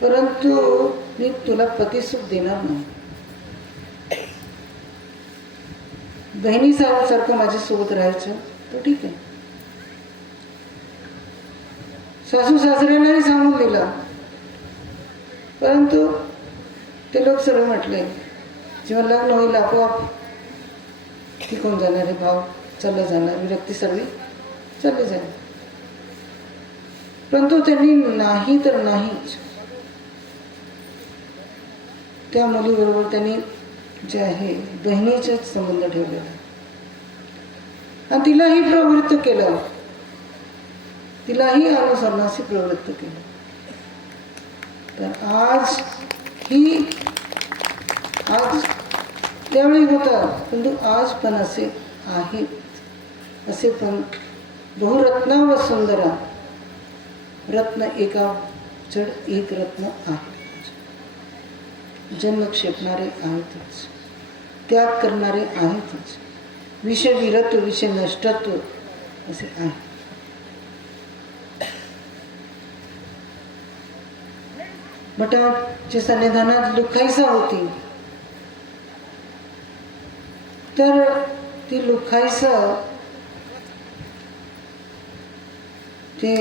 परंतु मी तुला पतिसुख देणार नाही. बहिणीसारखं माझ्यासोबत राहायचं तर ठीक आहे. सासू सासऱ्यांनाही सांगून दिला, परंतु ते लोक सर्व म्हटले, जेव्हा लग्न होईल आपोआप टिकून जाणारे भाव चालले जाणार, विरक्ती सर्व चालले जाणार. परंतु त्यांनी नाही तर नाहीच. त्या मुलीबरोबर त्यांनी जे आहे बहिणीचाच संबंध ठेवलेला आणि तिलाही प्रवृत्त केलं, तिलाही अनुसरणाशी प्रवृत्त केलं. तर आज त्यावेळी होता, परंतु आज पण असे आहेत. असे पण बहुरत्ना व सुंदरा, रत्न एका जड एक रत्न आहे. जन्म क्षेपणारे आहेतच, त्याग करणारे आहेतच, विषय विरत्व विषय नष्टत्व असे आहे. भटाच्या सन्निधानात लुखाईसा होती. तर ती लुखाईसा ते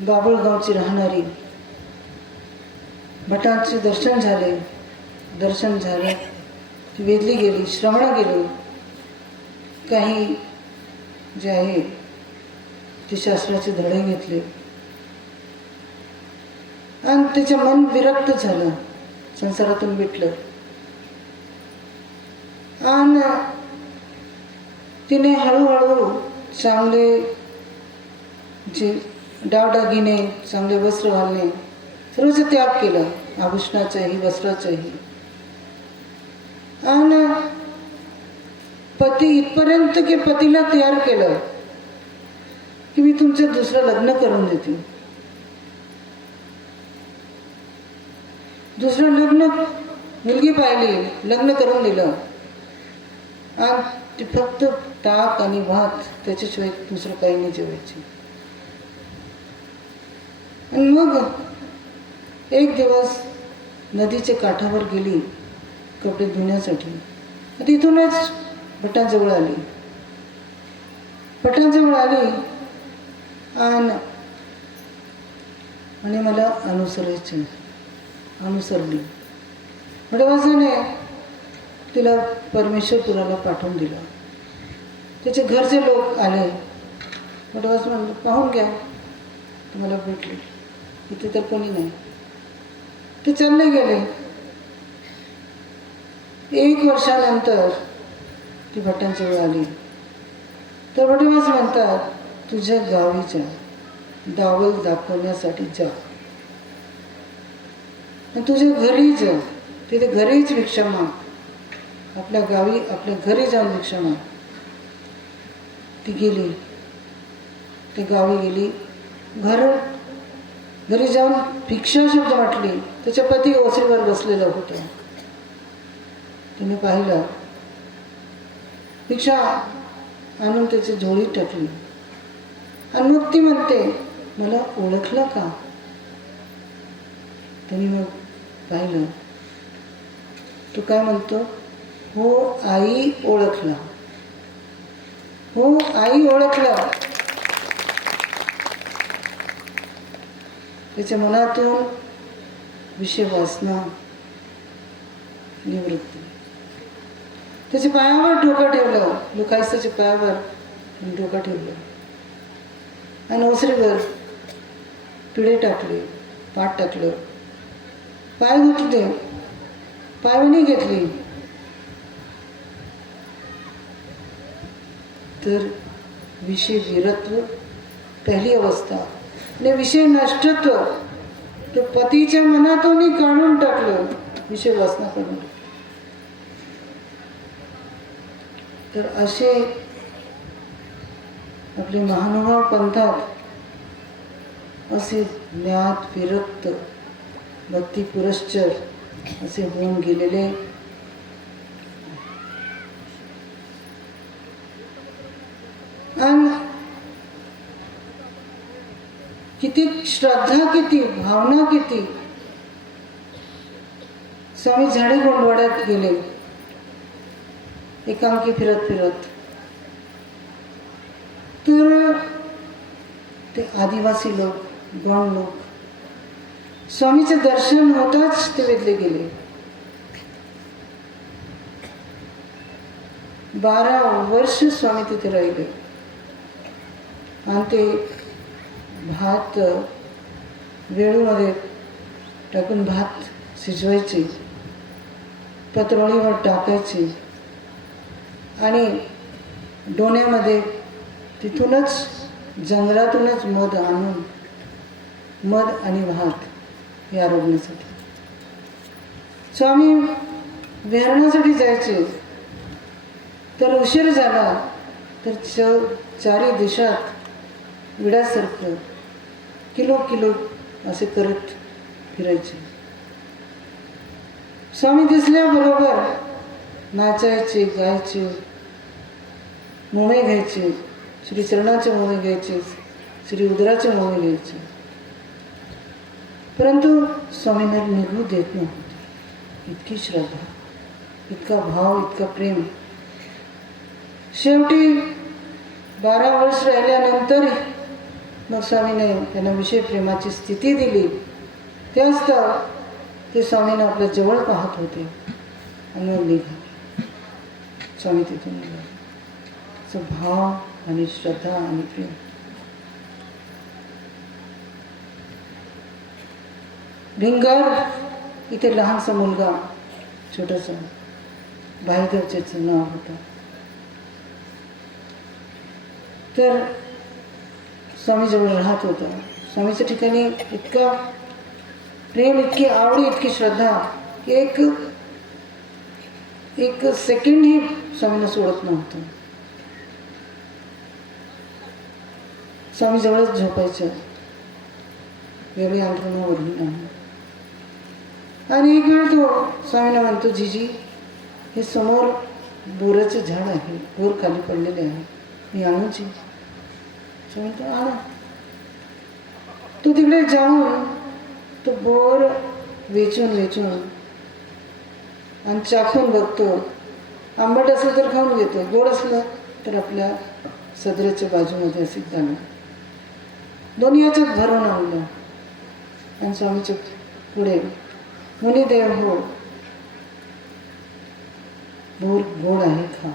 बाबुळगावची राहणारी. भटांचे दर्शन झाले, ती वेदली गेली, श्रवण गेली. काही जे आहे ते शास्त्राचे धडे घेतले आणि त्याचं मन विरक्त झालं, संसारातून मिटलं. आणि तिने हळूहळू चांगले जे डावडागिने, चांगले वस्त्र घालणे सर्वच त्याग केला, आभूषणाचाही वस्त्राचाही. आणि पती इथपर्यंत की पतीला तयार केलं की मी तुमचं दुसरं लग्न करून देते. दुसरं लग्न, मुलगी पाहिली, लग्न करून दिलं आणि ती फक्त ताक आणि भात त्याच्याशिवाय दुसरं काही नाही जेवायची. आणि मग एक दिवस नदीच्या काठावर गेली कपडे धुण्यासाठी. तिथूनच भटांजवळ आली. आणि मला अनुसरली. भटवासाने तिला परमेश्वरपुराला पाठवून दिलं. त्याचे घरचे लोक आले. भटवास म्हणलं, पाहून घ्या, तुम्हाला भेटले, इथे तर कोणी नाही. ते चालले गेले. 1 वर्षानंतर ती भटांजवळ आली. तर भटवास म्हणतात तुझ्या गावीच्या दावल दाखवण्यासाठी जा, आणि तुझ्या घरी जा, तिथे घरीच भिक्षा माग. आपल्या गावी आपल्या घरी जाऊन भिक्षा माग. ती गेली, ती गावी गेली. घरी जाऊन भिक्षा शब्द म्हटली. त्याच्या पती ओसरीवर बसलेला होता. तिने पाहिलं, भिक्षा आणून त्याची झोळीत टाकली. आणि मग ती म्हणते, मला ओळखलं का? त्यांनी मग पाहिलं. तो काय म्हणतो, हो आई ओळखला, हो आई ओळखला. त्याच्या मनातून विषय वासना निवृत्ती. त्याच्या पायावर डोकं ठेवलं, लुकायसाच्या पायावर डोकं ठेवलं आणि ओसरीवर पिळे टाकले, पाठ टाकलं, पाय घुटले, पायवणी घेतली. तर विषय वीरत्व पहिली अवस्था आणि विषय नष्टत्व तो पतीच्या मनातूनही काढून टाकलं, विषय वासना काढून. तर असे आपले महानुभाव पंथात असे ज्ञात विरक्त भक्ती पुरश्चर असे होऊन गेलेले. आणि किती श्रद्धा, किती भावना, किती. स्वामी झाडे गोंडवाड्यात गेले एकांकी फिरत फिरत. तर ते आदिवासी लोक, गौंड लोक, स्वामीचे दर्शन होताच ते वेधले गेले. 12 वर्ष स्वामी तिथे राहिले. आणि ते भात वेळूमध्ये टाकून भात शिजवायचे, पत्रावळीवर टाकायचे आणि डोण्यामध्ये तिथूनच जंगलातूनच मध आणून मध आणि भात हे आरोग्यासाठी. स्वामी विहरणासाठी जायचे. तर उशीर झाला तर चारी दिशात विड्यासारखं किलो किलो असे करत फिरायचे. स्वामी दिसल्याबरोबर नाचायचे, गायचे, मोमे घ्यायचे, श्री चरणाचे मोमे घ्यायचे, श्री उदराचे मोमे घ्यायचे. परंतु स्वामींना निघू देत नव्हते. इतकी श्रद्धा, इतका भाव, इतका प्रेम. शेवटी 12 वर्ष राहिल्यानंतर मग स्वामीने त्यांना विषय प्रेमाची स्थिती दिली. ते असतं ते स्वामीने आपल्या जवळ पाहत होते आणि मग निघाले. स्वामी तिथून निघाले. असं भाव आणि श्रद्धा आणि प्रेम. भिंगार इथे लहानसा मुलगा, छोटासा, भाईदेवचं नाव होतं. तर स्वामीजवळ राहत होता. स्वामीच्या ठिकाणी इतका प्रेम, इतकी आवडी, इतकी श्रद्धा, एक सेकंडही स्वामींना सोडत नव्हतं. स्वामीजवळच झोपायचं, वेगळी अंतरुणावरही नाही. आणि एक वेळ तो स्वामींना म्हणतो, जीजी हे समोर बोराचं झाड आहे, बोर खाली पडलेले आहे, मी आणूची? स्वामी तो आणा. तो तिकडे जाऊन तो बोर वेचून आणि चाखून बघतो. आंबट असलं तर खाऊन घेतो, गोड असलं तर आपल्या सदरेच्या बाजूमध्ये असे जाणं. दोन्ही याच्यात भरून आणलं आणि स्वामीच्या पुढे, मुनिदेव हो, बोर गोड आहे, खा.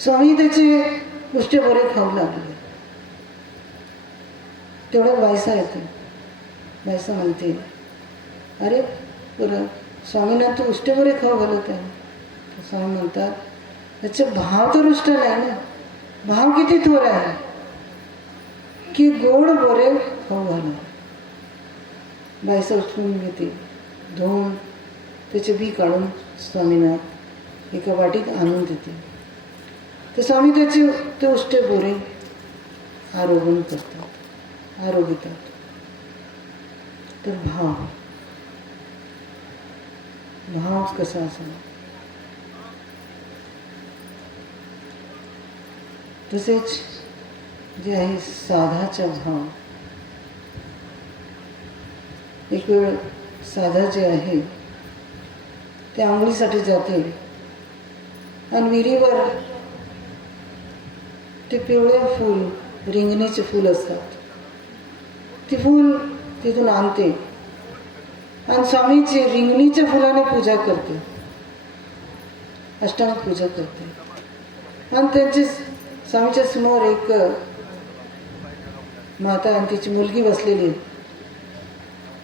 स्वामी त्याचे उष्टे बरे खाऊ लागले. तेवढं बायसा येते. बायसा म्हणते, अरे बरं स्वामींना तू उष्टे बरे खाऊ घालत आहे. स्वामी म्हणतात, त्याचे भाव तर उष्ट नाही ना, भाव किती थोर आहे की गोड बोरे खाऊ घालून बायसा उचलून घेते, धुवून त्याचे बी काढून स्वामींना एका वाटीत आणून देते. तर स्वामी त्याचे ते उष्टे बोरे आरोग्य करतात, आरोग्यतात. तर भाव कसा असावा. तसेच जे आहे साधाचा भाव. एक वेळ साधा जे आहे ते आंघोळीसाठी जाते आणि विहिरीवर ते पिवळे फूल, रिंगणीचे फूल असतात, ते फूल तिथून आणते आणि स्वामीची रिंगणीच्या फुलाने पूजा करते, अष्टांग पूजा करते. आणि त्यांची स्वामीच्या समोर एक माता आणि तिची मुलगी बसलेली.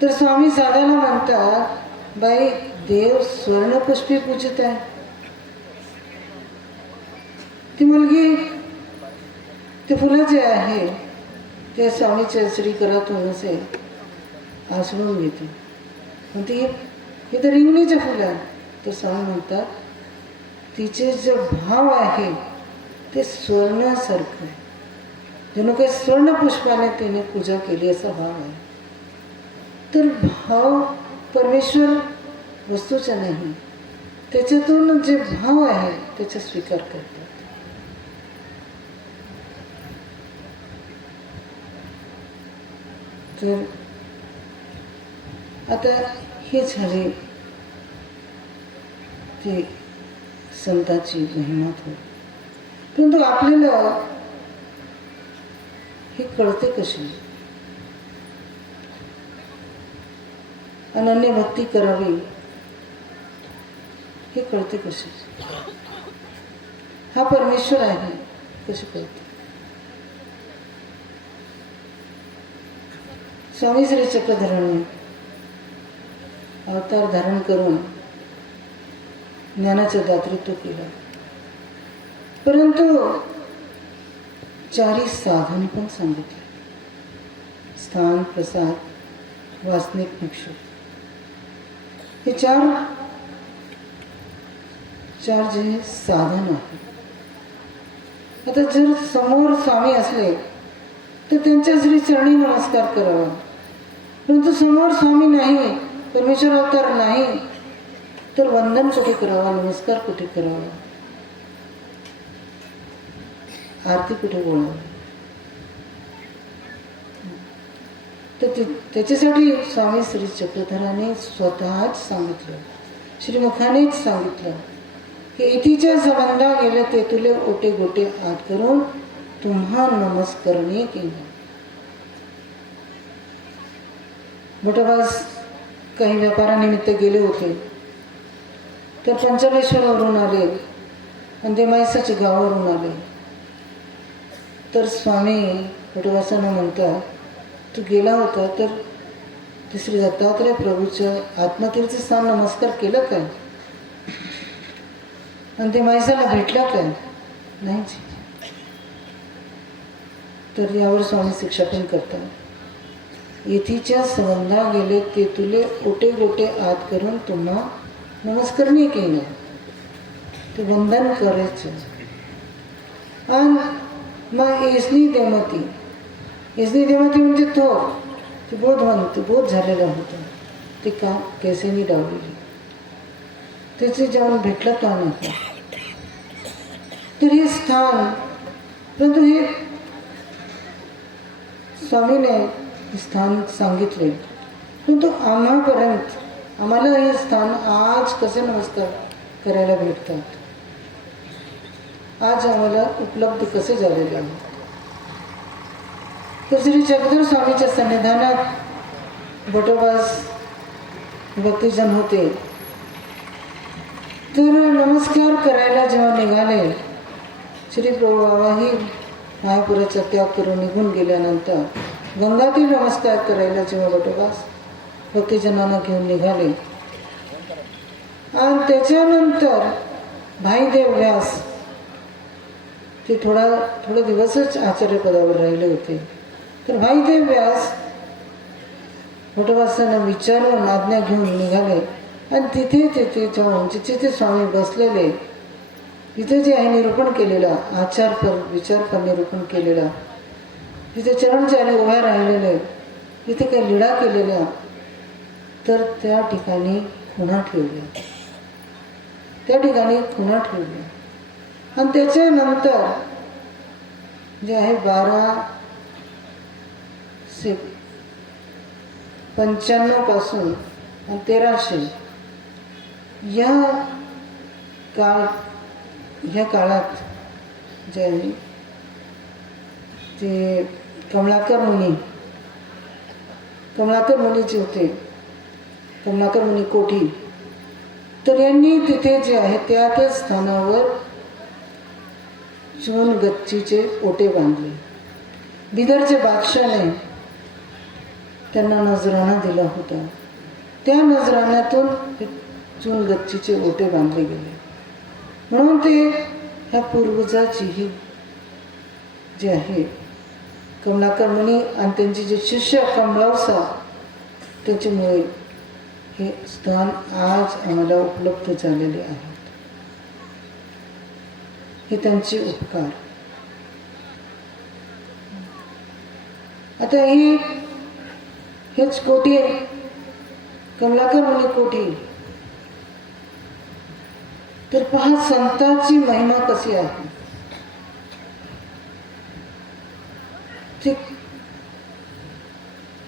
तर स्वामी साधाला म्हणतात, बाई देव स्वर्णपुष्पी पूजित आहे. ती मुलगी ते फुलं जे आहे ते स्वामीच्या श्रीकरातून असे आसळून घेते. म्हणते हे तर रिंगणीचे फुलं आहे. तर स्वामी म्हणतात, तिचे जे भाव आहे ते स्वर्णासारखं आहे, जणू काही स्वर्णपुष्पाने तिने पूजा केली असा भाव आहे. तर भाव परमेश्वर वस्तूचा नाही, त्याच्यातून जे भाव आहे त्याचा स्वीकार करतात. तर आता हे झाले ते संतांची महिमा होती. परंतु आपल्याला हे कळते कशी, अनन्य भक्ती करावी हे कळते कशी. हा परमेश्वर आहे कशी कळते. स्वामी श्री चक्रधरांनी अवतार धारण करून ज्ञानाचं दातृत्व केलं. परंतु चारी साधन पण सांगितले, स्थान, प्रसाद, वासनिक, भिक्षु. हे चार जे साधन आहे. आता जर समोर स्वामी असले तर त्यांच्या श्री चरणी नमस्कार करावा. परंतु समोर स्वामी नाही, परमेश्वर अवतार नाही, तर वंदन कुठे करावा, नमस्कार कुठे करावा, आरती कुठे बोलावी. तर त्याच्यासाठी स्वामी श्री चक्रधराने स्वतःच सांगितलं, श्रीमुखानेच सांगितलं की इथीच्या संबंधा गेले ते तुले ओटे गोटे आत करून तुम्हा नमस्करणे केलं. मोठोबास काही व्यापारानिमित्त गेले होते. तर पंचमेश्वरावरून आले आणि ते मायसाच्या गावावरून आले. तर स्वामी मोठोबासांना म्हणतात, तू गेला होता तर ते श्री दत्तात्रय प्रभूचं आत्मतीर्थ स्थान नमस्कार केलं काय, आणि ते मायसाला भेटलं काय, नाही. तर यावर स्वामी शिक्षा पण करतात. येथीच्या संबंधा गेले ते तुले ओटे गोटे आत करून तुम्हा नमस्करणी केलं. ते वंदन करायचं. आणि मग येसनी देमती म्हणजे ते बोध झालेला होता. ते काम केसेनी डावलेली, त्याचे जाऊन भेटलं का नाही. तर हे स्थान, परंतु हे स्वामीने स्थान सांगितले, परंतु आम्हाला हे स्थान आज कसे नमस्कार करायला भेटतात, आज आम्हाला उपलब्ध कसे झालेले आहे. तर श्री चक्रधर स्वामीच्या सन्निधानात बटोबास भक्तिजन होते. तर नमस्कार करायला जेव्हा निघाले, श्री प्रभू बाबाही मायापुराचा त्याग करून निघून गेल्यानंतर गंगातील नमस्कार करायला जेव्हा बटोबास भक्तिजनांना घेऊन निघाले, आणि त्याच्यानंतर भाईदेव व्यास ते थोडे दिवसच आचार्यपदावर राहिले होते. तर भाईदेव व्यास वटवासना विचारून आज्ञा घेऊन निघाले आणि तिथे जाऊन जिथे ते स्वामी बसलेले, तिथे जे आहे निरूपण केलेलं विचार निरूपण केलेला, तिथे चरणचारी उभ्या राहिलेले, तिथे काही लीळा केलेल्या, तर त्या ठिकाणी खुणा ठेवल्या, आणि त्याच्यानंतर जे आहे 1295 पासून 1300 ह्या काळात जे आहे ते कमलाकर मुनीचे होते, कमलाकर मुनी कोठी. तर यांनी तिथे जे आहे त्या स्थानावर चून गच्चीचे ओटे बांधले. बिदरच्या बादशाने त्यांना नजराणा दिला होता, त्या नजराण्यातून चून गच्चीचे ओटे बांधले गेले. म्हणून ते ह्या पूर्वजाचीही जे आहे कमलाकर मुनी आणि त्यांचे जे शिष्य कमलावसा, त्याच्यामुळे हे स्थान आज आम्हाला उपलब्ध झालेले आहेत. हे त्यांचे उपकार. आता हेच कोठी, कमलाकर मुनी कोठी. तर पहा संतांची महिमा कशी आहे.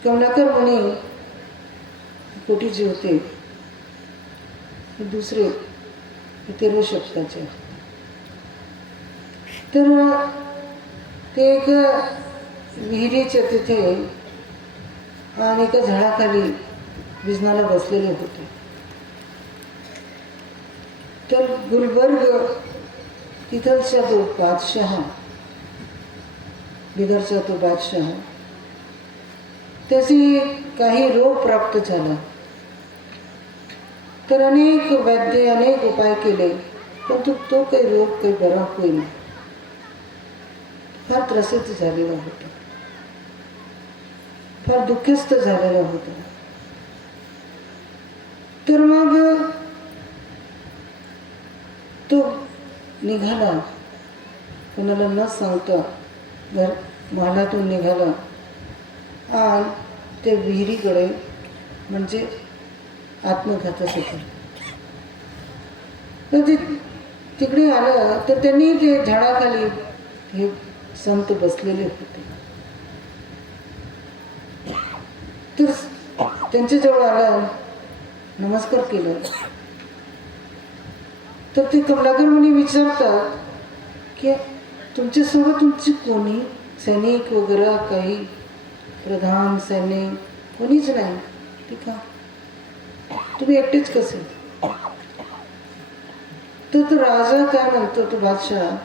कमलाकर मुनी कोठी जे होते दुसरे 13व्या शतकाचे. तर ते एक विहिरीच्या तिथे आणि एका झाडाखाली विजनाला बसलेले होते. तर गुलबर्ग तिथलचा तो बादशाह, बिदरचा तो बादशाह, त्याची काही रोग प्राप्त झाला. तर अनेक वैद्य अनेक उपाय केले, परंतु तो काही रोग काही बरा होईना. फार त्रसित झालेला होता, फार दुःखस्थ झालेला होता. तर मग तो निघाला, कोणाला न सांगता महालातून निघाला आणि ते विहिरीकडे, म्हणजे आत्मघातासाठी. तर ते तिकडे आलं तर त्यांनी ते झाडाखाली हे संत बसलेले होते. तर त्यांच्याजवळ आला, नमस्कार केला. तर ते कमलाकर मुनी विचारतात की तुमच्यासोबत तुमची कोणी सैनिक वगैरे, काही प्रधान सैनिक कोणीच नाही, ठीक आहे, तुम्ही एकटेच कसे? तर तो राजा काय म्हणतो, तो बादशाह,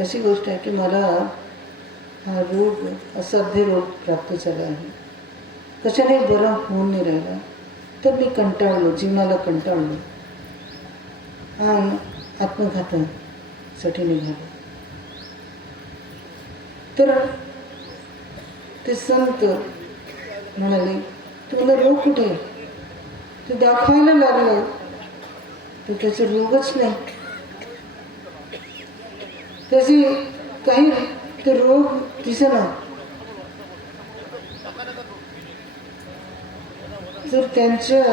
अशी गोष्ट आहे की मला हा रोग, असाध्य रोग प्राप्त झाला आहे, कशाने बरा होऊन नाही राहिला. तर मी कंटाळलो, जीवनाला कंटाळलो आणि आत्मघातासाठी निघालो. तर ते संत म्हणाले, तुम्हाला रोग कुठे? ते दाखवायला लागलं तर त्याचा रोगच नाही, त्याची काही ते रोग दिसेना. तर त्यांच्या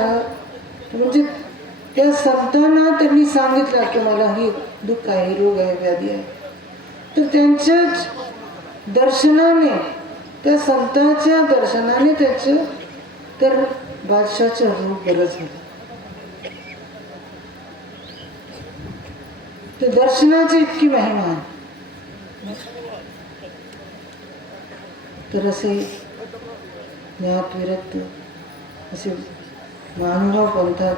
म्हणजे त्या संतांना त्यांनी सांगितलं की मला हे दुःख आहे, रोग आहे, व्याधी आहे. तर त्यांच्याच दर्शनाने, त्या संतांच्या दर्शनाने त्याचं तर बादशाचं रोग बरं झालं. तर दर्शनाची इतकी महिमा आहे. तर असे ज्ञात विरक्त असे महानुभाव पंथात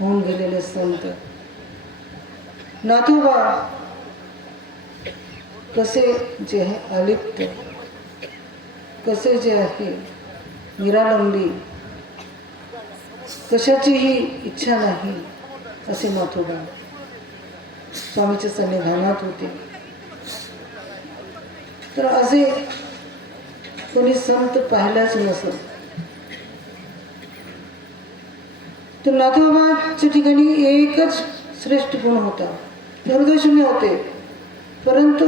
होऊन गेलेले संत नाथोबा कसे जे आहे अलिप्त, कसे जे आहे निरालंबी, कशाचीही इच्छा नाही, असे नाथोबा. स्वामीच्या सन्निधानात होते. तर असे कोणी संत पाहिलाच नसत. तर नाथोबाच्या ठिकाणी एकच श्रेष्ठ गुण होता, हृदयशून्य होते, परंतु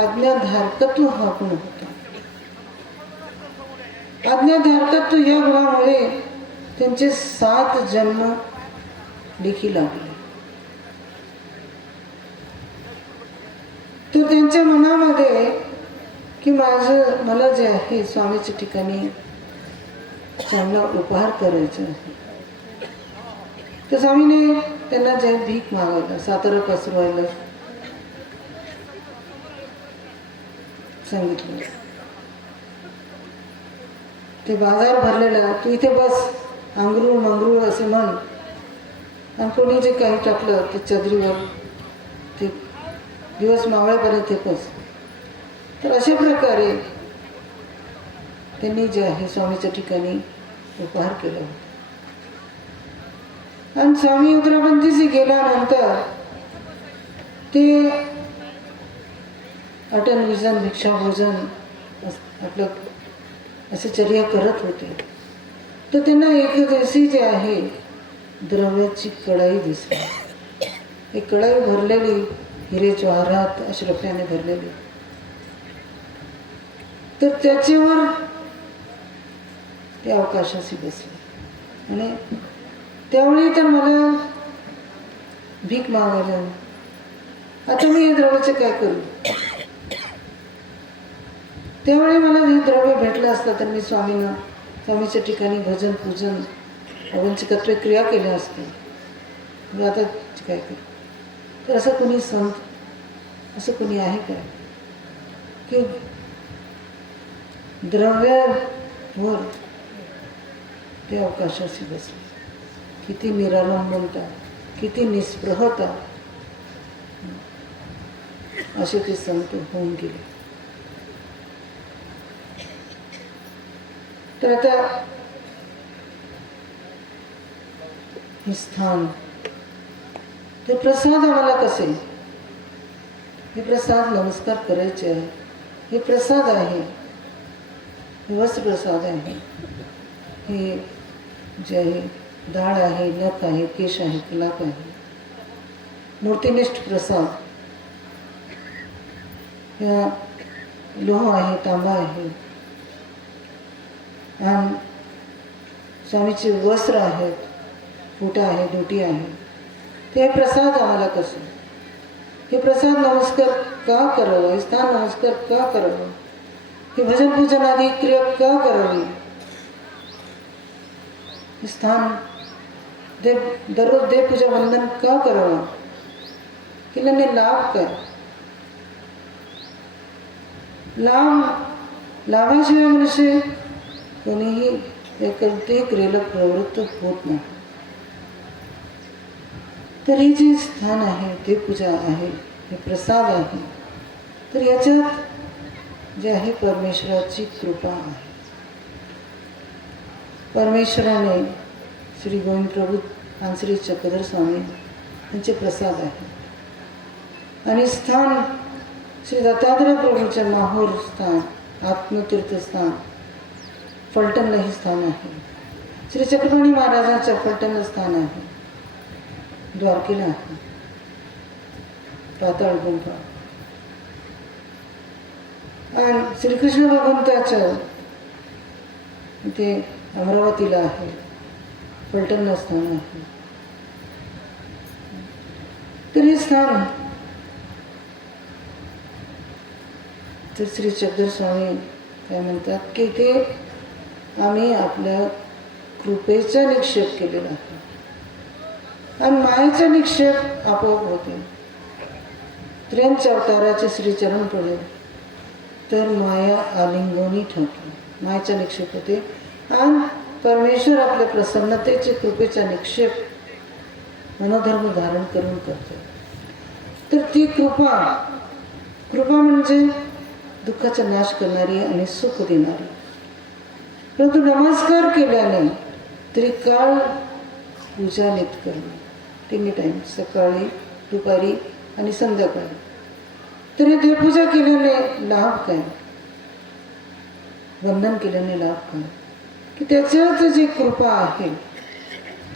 आज्ञाधारकत्व हा गुण होता. आज्ञाधारकत्व या गुणामुळे त्यांचे 7 जन्म लेखी लागले. तर त्यांच्या मनामध्ये की मला जे आहे स्वामीच्या ठिकाणी चांगला उपहार करायचा आहे. तर स्वामीने त्यांना जे भीक मागायला, सातारा पसरवायला सांगितलं. ते बाजार भरलेला, तू इथे बस, अंगरूळ मंगरूळ असे म्हण, आणि कोणी जे काही टाकलं ते चदरीवर, ते दिवस मावळेपर्यंत ते बस. तर अशा प्रकारे त्यांनी जे आहे स्वामीच्या ठिकाणी उपहार केला होता. आणि स्वामी उत्तरापंथीशी गेल्यानंतर ते अटल विजन, भिक्षाभोजन आपलं असे चर्या करत होते. तर त्यांना एक दिवशी जे आहे द्रव्याची कढाई दिसली. एक कढाई भरलेली, हिरे जवाहरात अशरफ्याने भरलेली. तर त्याच्यावर ते अवकाशाशी बसले आणि त्यावेळी तर मला भीक मागायला, आता मी हे द्रव्याचे काय करू. त्यावेळी मला हे द्रव्य भेटलं असतं तर मी स्वामीच्या ठिकाणी भजन पूजन अवंचिकत्व क्रिया केल्या असते. मी आता काय करू. तर असं कोणी संत, असं कोणी आहे काय की द्रव्यावर ते अवकाशाशी बसले. किती निरालंबनता, किती निस्पृहता, असे ते संत होऊन गेले. तर आता हे स्थान, ते प्रसाद आम्हाला कसे, हे प्रसाद नमस्कार करायचे आहे. हे प्रसाद आहे, हे वस्त्र प्रसाद आहे, हे जे आहे डाळ आहे, नख आहे, केश आहे, कलाप आहे, मूर्तिनिष्ठ प्रसाद, या लोह आहे, तांबा आहे, आणि स्वामीचे वस्त्र आहेत, फुटा आहे, धोटी आहे. ते प्रसाद आम्हाला कसं, हे प्रसाद नमस्कार का करावं, हे स्थान नमस्कार का करावं, हे भजन पूजन आदी क्रिया का करावी, हे स्थान दररोज देवपूजा वंदन का करावं, केल्याने लाभ काय. लाभाशिवाय मनुष्य कोणीही कोणत्याही क्रियेला प्रवृत्त होत नाही. तर हे जे स्थान आहे, देवपूजा आहे, हे प्रसाद आहे, तर याच्यात जे आहे परमेश्वराची कृपा आहे. परमेश्वराने श्री गोविंद प्रभू आणि श्री चक्रधर स्वामी यांचे प्रसाद आहे. आणि स्थान श्री दत्तात्रय प्रभूचे माहूर स्थान, आत्मतीर्थस्थान फलटणला हे स्थान आहे. श्री चक्रपाणी महाराजांच्या फलटणला स्थान आहे, द्वारकेला आहे, पाताळ गुंफा. आणि श्रीकृष्ण भगवंताचं ते अमरावतीला आहे, फलटणला स्थान आहे. तर हे स्थान, तर श्री चक्रधर स्वामी काय म्हणतात की ते आम्ही आपल्या कृपेचा निक्षेप केलेला आहे, आणि मायेचा निक्षेप आपोआप होते. त्र्यंच अवताराचे श्रीचरण पडले तर माया आलिंगनी ठेवते, मायेचा निक्षेप होते, आणि परमेश्वर आपल्या प्रसन्नतेचे कृपेचा निक्षेप मनोधर्म धारण करून करते. तर ती कृपा म्हणजे दुःखाचा नाश करणारी आणि सुख देणारी. परंतु नमस्कार केल्याने त्रिकाळ पूजा नित करणे, 3 टाईम, सकाळी, दुपारी आणि संध्याकाळी. तर हे देवपूजा केल्याने लाभ काय, वंदन केल्याने लाभ काय, की त्याच्यात जी कृपा आहे,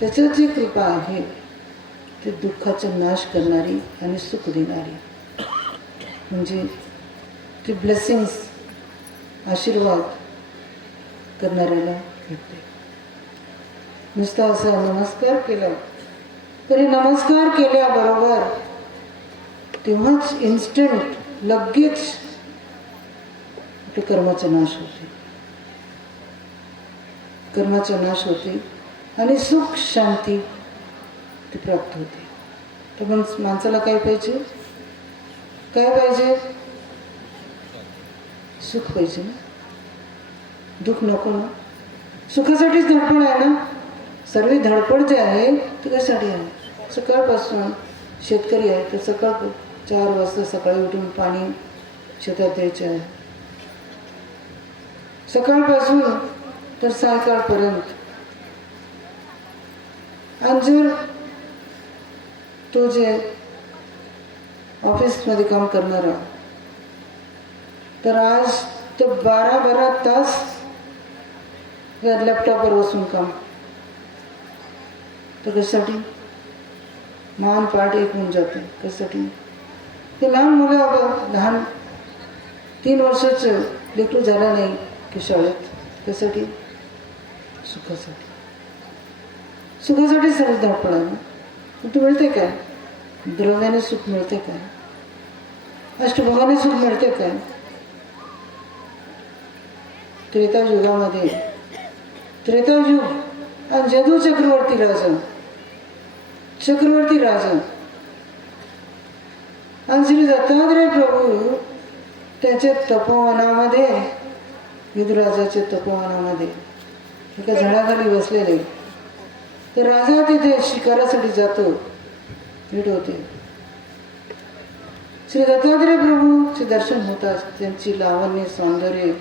त्याच्यात जी कृपा आहे ते दुःखाचा नाश करणारी आणि सुख देणारी, म्हणजे ती ब्लेसिंग्स, आशीर्वाद करणाऱ्याला भेटते. नुसता असा नमस्कार केला तरी नमस्कार केल्याबरोबर तेव्हाच इन्स्टंट लगेच आपल्या कर्माचा नाश होते, कर्माचा नाश होते आणि सुख शांती ती प्राप्त होते. तर मग माणसाला काय पाहिजे, काय पाहिजे, सुख पाहिजे ना, दुःख नको ना. सुखासाठीच धडपड आहे ना. सर्व धडपड जे आहे ती कशासाठी आहे, सकाळपासून शेतकरी आहे तर सकाळ 4 वाजता सकाळी उठून पाणी शेतात द्यायचे आहे, सकाळपासून तर सायंकाळपर्यंत. आणि जर तो जे ऑफिसमध्ये काम करणारा तर आज तो 12 तास लॅपटॉपवर बसून काम, तर कशासाठी, मान पाठ एक होऊन जाते. कशासाठी, ते लहान मुलं, लहान 3 वर्षाचं लेकरू झालं नाही की शाळेत, कशासाठी, सुखासाठी. सुखासाठी सर्व धडपड आहे. तू मिळते काय, द्रव्याने सुख मिळते काय, अष्टभोगाने सुख मिळते काय. त्रेतायुगामध्ये, त्रेतायुग आणि जदू चक्रवर्ती राजा आणि श्री दत्तात्रय प्रभू त्याच्या तपोवनामध्ये, विदुराजाच्या तपोवनामध्ये एका झाडाखाली बसलेले. तर राजा तिथे शिकारासाठी जातो, भेट होते. श्री दत्तात्रय प्रभूचे दर्शन होतात. त्यांची लावण्य, सौंदर्य,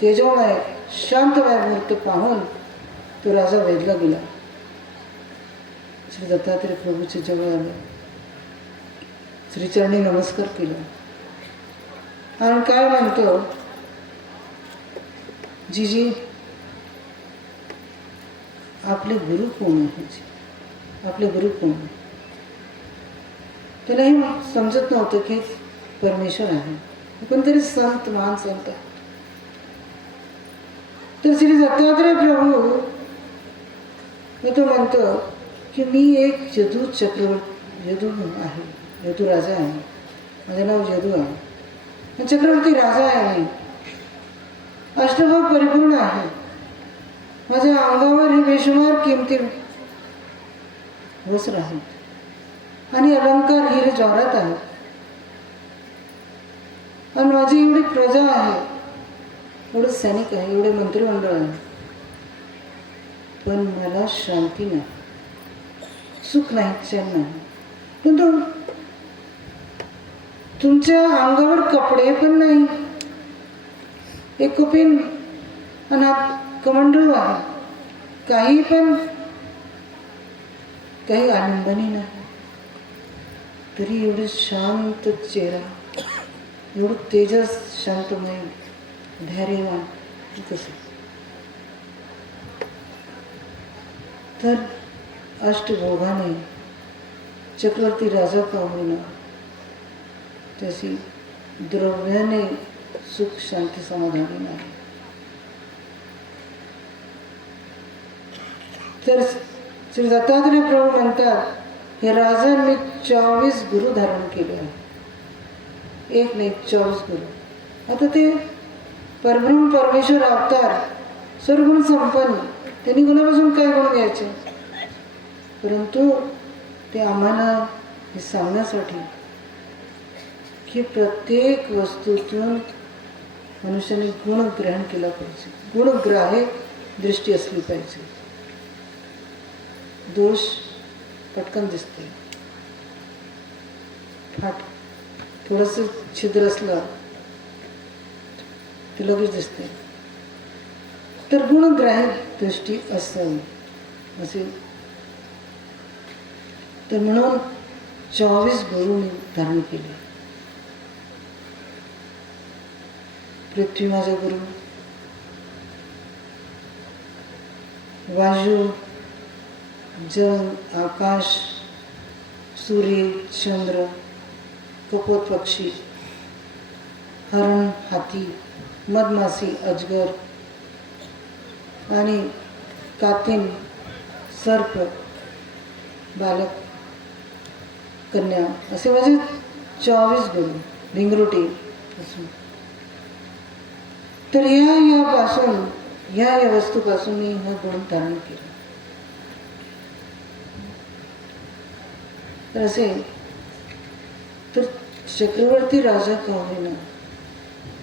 तेजोमय, शांतमय मूर्ती पाहून तो राजा वेधला गेला. श्री दत्तात्रय प्रभूचे जवळ आले, श्रीचरणी नमस्कार केला आणि काय म्हणतो, जीजी आपले गुरु कोण आहे, आपले गुरु कोण. त्यालाही समजत नव्हतं की परमेश्वर आहे, कोणतरी संत, महान संत. तर श्री दत्तात्रय प्रभू तो म्हणतो की मी एक यदू आहे, यदू राजा आहे, माझं नाव यदू आहे, चक्रवर्ती राजा आहे, अष्टभोग परिपूर्ण आहे, माझ्या अंगावर हे बेशुमार किमती वस्त्र आहेत आणि अलंकार हिरे जवाहरात आहेत आणि माझी एवढी प्रजा आहे, एवढे सैनिक आहे, एवढे मंत्रिमंडळ आहे, पण मला शांती नाही, सुख नाही, चैन नाही. पण तुमच्या अंगावर कपडे पण नाही, एक कपिन आणि कमंडलू आहे, काही आनंदनी नाही, तरी एवढे शांत चेहरा, एवढं तेजस, शांतमय, धैर्यवान कसं. तर अष्टभोगाने चक्रवर्ती राजा का होईना, त्याची द्रव्याने सुख शांती समाधानी नाही. तर श्री दत्तात्रय प्रभू म्हणतात, हे राजांनी 24 गुरु धारण केले आहे, एक नाही 24 गुरु. आता ते परब्रह्म परमेश्वर अवतार, सर्वगुण संपन्न, त्यांनी गुणापासून काय गुण घ्यायचे, परंतु ते आम्हाला हे सांगण्यासाठी की प्रत्येक वस्तूतून मनुष्याने गुण ग्रहण केला पाहिजे, गुणग्राह्य दृष्टी असली पाहिजे. दोष पटकन दिसते, थोडंसं छिद्र असलं ते लगेच दिसते. तर गुणग्राह्य दृष्टी असावी असे. तर म्हणून 24 गुरु मी धारण केले. पृथ्वी माझा गुरु, वायू, जल, आकाश, सूर्य, चंद्र, कपोत पक्षी, हरण, हाती, मधमाशी, अजगर आणि कातीन, सर्प, बालक, कन्या असे माझे 24 गुरु भिंगरुटी असून. तर यापासून या वस्तूपासून मी हा गुण धारण केला. तर असे तर चक्रवर्ती राजा का होईना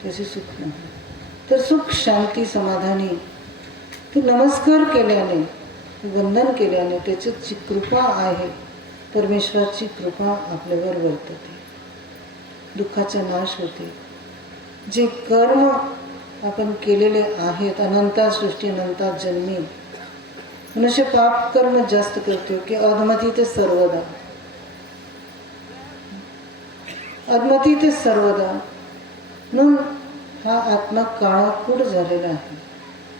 त्याचे सुख नाही. तर सुख, शांती, समाधानी ते नमस्कार केल्याने, वंदन केल्याने त्याची कृपा आहे. परमेश्वराची कृपा आपल्यावर वर्तते, दुःखाचा नाश होते. जे कर्म आपण केलेले आहेत अनंता सृष्टी, अनंता जन्मी, मनुष्य पाप कर्म जास्त करतो की अधमती ते सर्वदा, अधमती ते सर्वदा. म्हणून हा आत्मा काळाकूट झालेला आहे.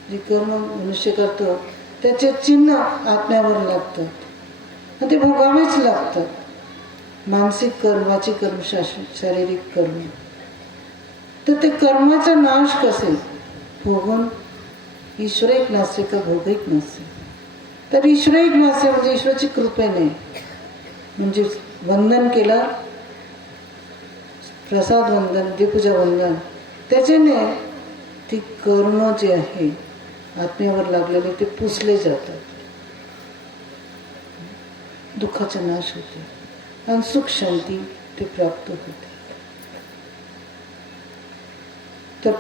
जे कर्म मनुष्य करतो त्याचे चिन्ह आत्म्यावर लागतं आणि ते भोगावेच लागतं. मानसिक कर्माची कर्म, शारीरिक कर्म. तर ते कर्माचा नाश कसे भोगून ईश्वरिक नास्य का भौगिक नास्य. तर ईश्वरिक नास्य म्हणजे ईश्वराची कृपेने, म्हणजे वंदन केला, प्रसाद वंदन, देवपूजा वंदन, त्याच्याने ती कर्म जे आहे आत्म्यावर लागलेले ते पुसले जातात. दुःखाचा नाश होते आणि सुख शांती ते प्राप्त होते. तर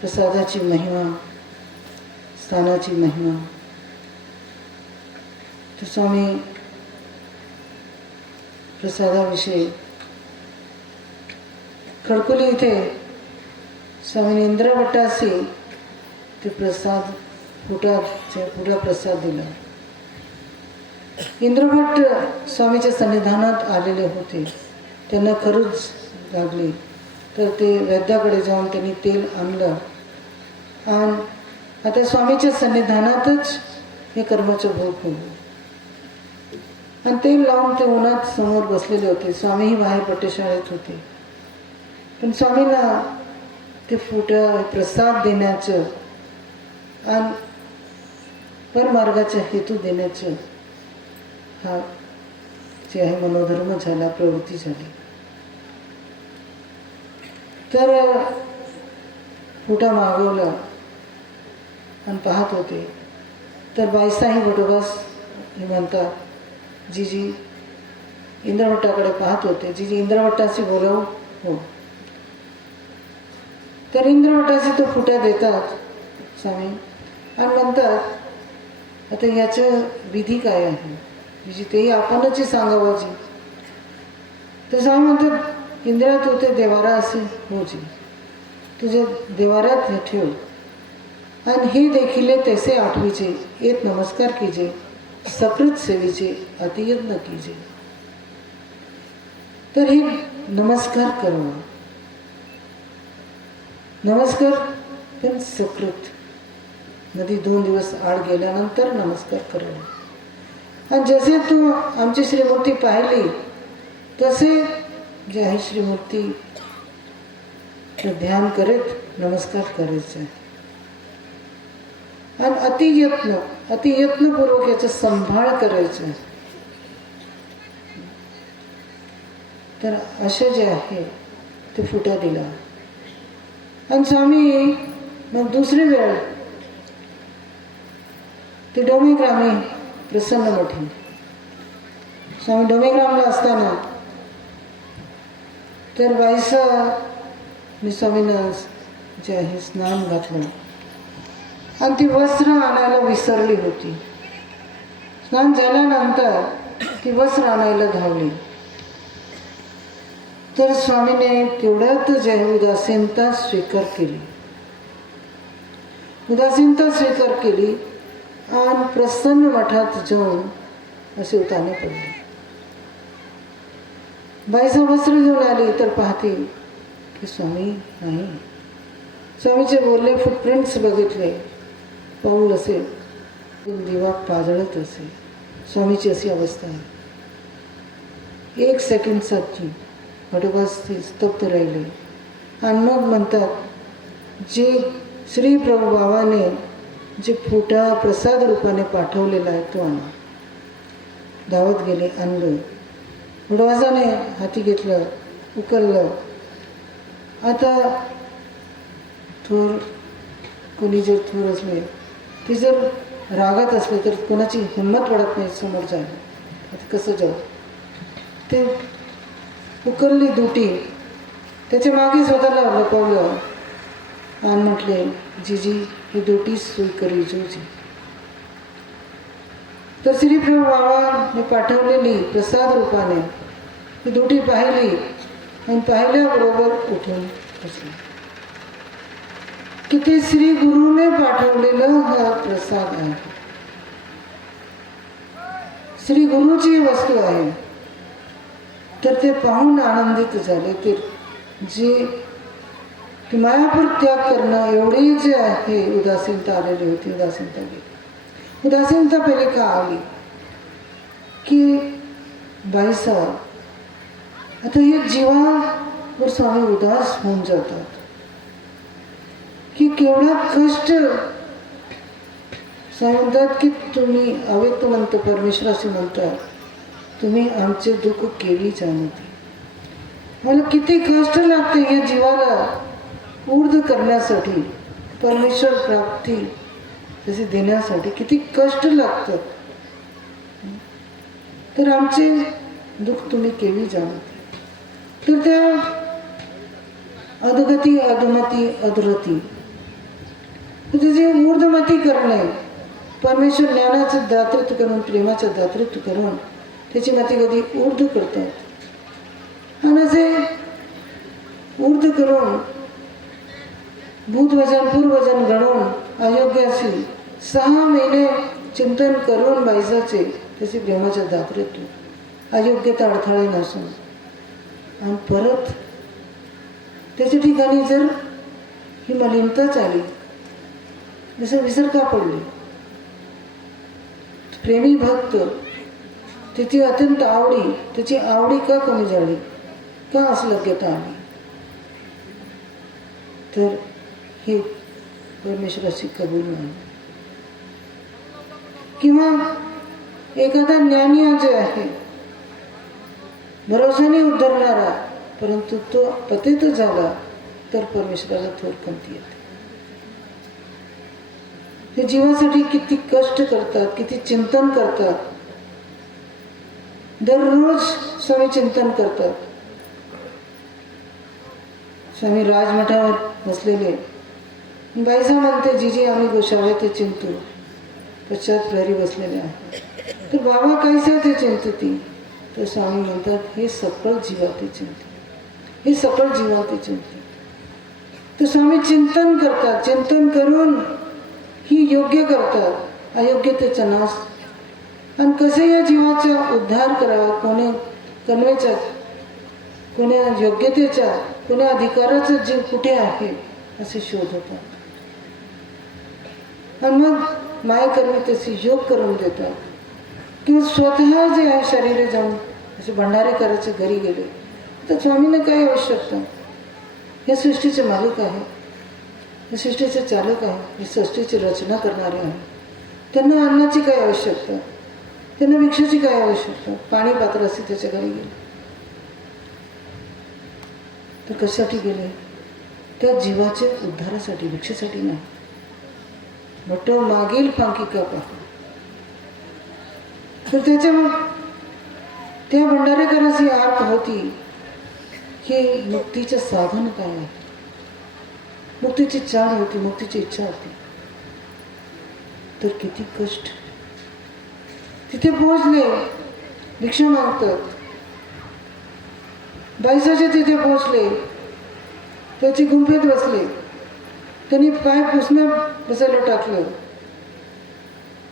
प्रसादाची महिमा, स्थानाची महिमा. तर स्वामी प्रसादाविषयी खडकोली इथे स्वामी इंद्रभट्टासी ते प्रसाद फुटा प्रसाद दिला. इंद्रभट्ट स्वामीच्या सन्निधानात आलेले होते. त्यांना खरंच लागली. तर ते वैद्याकडे जाऊन त्यांनी तेल आणलं आणि आता स्वामीच्या सन्निधानातच हे कर्माचं भोग होईल. आणि तेल लावून ते उन्हात समोर बसलेले होते. स्वामीही बाहेर पट्टेशाळेत होते. पण स्वामींना ते प्रसाद देण्याचं आणि परमार्गाचा हेतू देण्याचं हा जे आहे मनोधर्म झाला, प्रवृत्ती झाली. तर फुटा मागवला आणि पाहत होते. तर बाईसाही बटोबास हे म्हणतात, जीजी इंद्रभट्टाकडे पाहत होते, जीजी इंद्रभट्टाशी बोलव. हो. तर इंद्रभट्टाशी तो फुटा देतात स्वामी आणि म्हणतात आता याचं विधी काय आहे जीजी, तेही आपणच सांगावं जी. तर स्वामी म्हणतात इंद्रा तू ते देवारा असे हो जी, तुझे देवाऱ्यात हे ठेव आणि हे देखील तैसे आठवीचे, एक नमस्कार कीजे, सकृत सेवीचे, अतियत्न कीजे. तर हे नमस्कार करावा. नमस्कार पण सकृत, नदी 2 दिवस आड गेल्यानंतर नमस्कार करावा. आणि जसे तू आमची श्रीमूर्ती पाहिली तसे जे आहे श्रीमूर्ती ध्यान करत नमस्कार करायचा आहे. आणि अतियत्नपूर्वक याचा संभाळ करायचा आहे. तर असे जे आहे ते फुटा दिला. आणि स्वामी मग दुसरी वेळ ते डोमेग्रामी प्रसन्न मोठी स्वामी डोमेग्रामला असताना तर बाईसा मी स्वामीनं जे आहे स्नान घातलं आणि ती वस्त्र आणायला विसरली होती. स्नान झाल्यानंतर ती वस्त्र आणायला धावली. तर स्वामीने तेवढ्यात जे आहे उदासीनता स्वीकार केली. उदासीनता स्वीकार केली आणि प्रसन्न मठात जाऊन असे उताने पडले. बाईचं वस्त्र घेऊन आली तर पाहते की स्वामी नाही. स्वामीचे बोलले फुटप्रिंट्स बघितले, पाऊल असेल, दिवा पाजळत असेल. स्वामीची अशी अवस्था आहे. 1 सेकंडसाठी हटोबास ते स्तब्ध राहिले आणि मग म्हणतात, जे श्री प्रभू बाबाने जे फोटा प्रसाद रूपाने पाठवलेला आहे तो आणा. धावत गेले, आणलं. वडवासाने हाती घेतलं, उकललं. आता थोर कोणी जर थोर असले, ते जर रागात असले तर कोणाची हिंमत वाढत नाही समोर जायला. आता कसं जाऊ? ते उकलली दुटी, त्याच्या मागे स्वतःला लपवलं आणि म्हटले, जीजी ही दुटीच सोय करी जोजी. तर श्रीप्रभू बाबाने पाठवलेली प्रसाद रूपाने ही दुटी पाहिली आणि पाहिल्याबरोबर उठून बसली की ते श्री गुरुने पाठवलेलं हा प्रसाद आहे, श्री गुरुची वस्तू आहे. तर ते पाहून आनंदित झाले. ते जे मायापूर त्याग करणं एवढी जे आहे उदासीनता आलेली होती, उदासीनता गेली. उदासीनता पहिले का आली की बाईसाहेब आता हे जीवावर स्वामी उदास होऊन जातात की केवढा कष्ट. स्वामी म्हणतात की तुम्ही अव्यक्त म्हणतो, परमेश्वराशी म्हणतात, तुम्ही आमचे दुःख केली जाणते. मला किती कष्ट लागते या जीवाला ऊर्ध करण्यासाठी, परमेश्वर प्राप्ती तसे देण्यासाठी किती कष्ट लागतात. तर आमचे दुःख तुम्ही केली जाणते. तर त्या अधगती, अधमती, अधरती त्याची ऊर्ध्वमती करणे, परमेश्वर ज्ञानाचं दातृत्व करून, प्रेमाचं दातृत्व करून त्याची मती कधी ऊर्ध्व करतात. आणि असे ऊर्ध्व करून भूतवचन पूर्ववचन घडवून अयोग्याशी 6 महिने चिंतन करून बाईसाचे त्याचे प्रेमाचे दातृत्व, अयोग्यता अडथळे नसून, आणि परत त्याच्या ठिकाणी जर ही मलिनताच आली, जसं विसर का पडली. प्रेमी भक्त त्याची अत्यंत आवडी, त्याची आवडी का कमी झाली, का असलग्यता आली, तर हे परमेश्वराशी कबूल नाही. किंवा एखादा ज्ञानी जे आहे भरोसाने उद्धरणारा, परंतु तो पतित झाला तर परमेश्वराला थोर कमती येते. ते जीवासाठी किती कष्ट करतात, किती चिंतन करतात. दररोज स्वामी चिंतन करतात. स्वामी राजमठावर बसलेले, बाईसा म्हणते, जीजी आम्ही गोशाळेत चिंतू, पश्चात प्रहरी बसलेले आहे. तर बाबा कायसे ते चिंतती. तर स्वामी म्हणतात, हे सकळ जीवाते चिंते, हे सकळ जीवाते चिंते. तर स्वामी चिंतन करतात. चिंतन करून ही योग्य करतात अयोग्यतेचा नाश. आणि कसे या जीवाचा उद्धार करावा, कोणी कन्वेचा, कोण्या योग्यतेचा, कोण्या अधिकाराचा जीव कुठे आहे असे शोध होतात. आणि मग मायेकर्मी तसे योग करून देतात. किंवा स्वतः जे आहे शरीरे जाऊन असे भंडारे करायचे घरी गेले तर स्वामींना काय आवश्यकता. या सृष्टीचे मालक आहे, या सृष्टीचे चालक आहे, या सृष्टीची रचना करणारे आहे. त्यांना अन्नाची काय आवश्यकता, त्यांना भिक्षाची काय आवश्यकता. पाणी पात्र असे त्याच्या घरी गेले तर कशासाठी गेले, त्या जीवाच्या उद्धारासाठी, भिक्षेसाठी नाही. भट्ट मागील फांकी का पाहू. तर त्याच्या त्या भंडारेकराची आत होती की मुक्तीचे साधन काय आहे, मुक्तीची चाड होती, मुक्तीची इच्छा होती. तर किती कष्ट. तिथे पोहोचले, भिक्षा मागतात. बाईसाचे तिथे पोहोचले, त्याची गुंफेत बसले. त्यांनी पाय पुसणं बसायला टाकलं.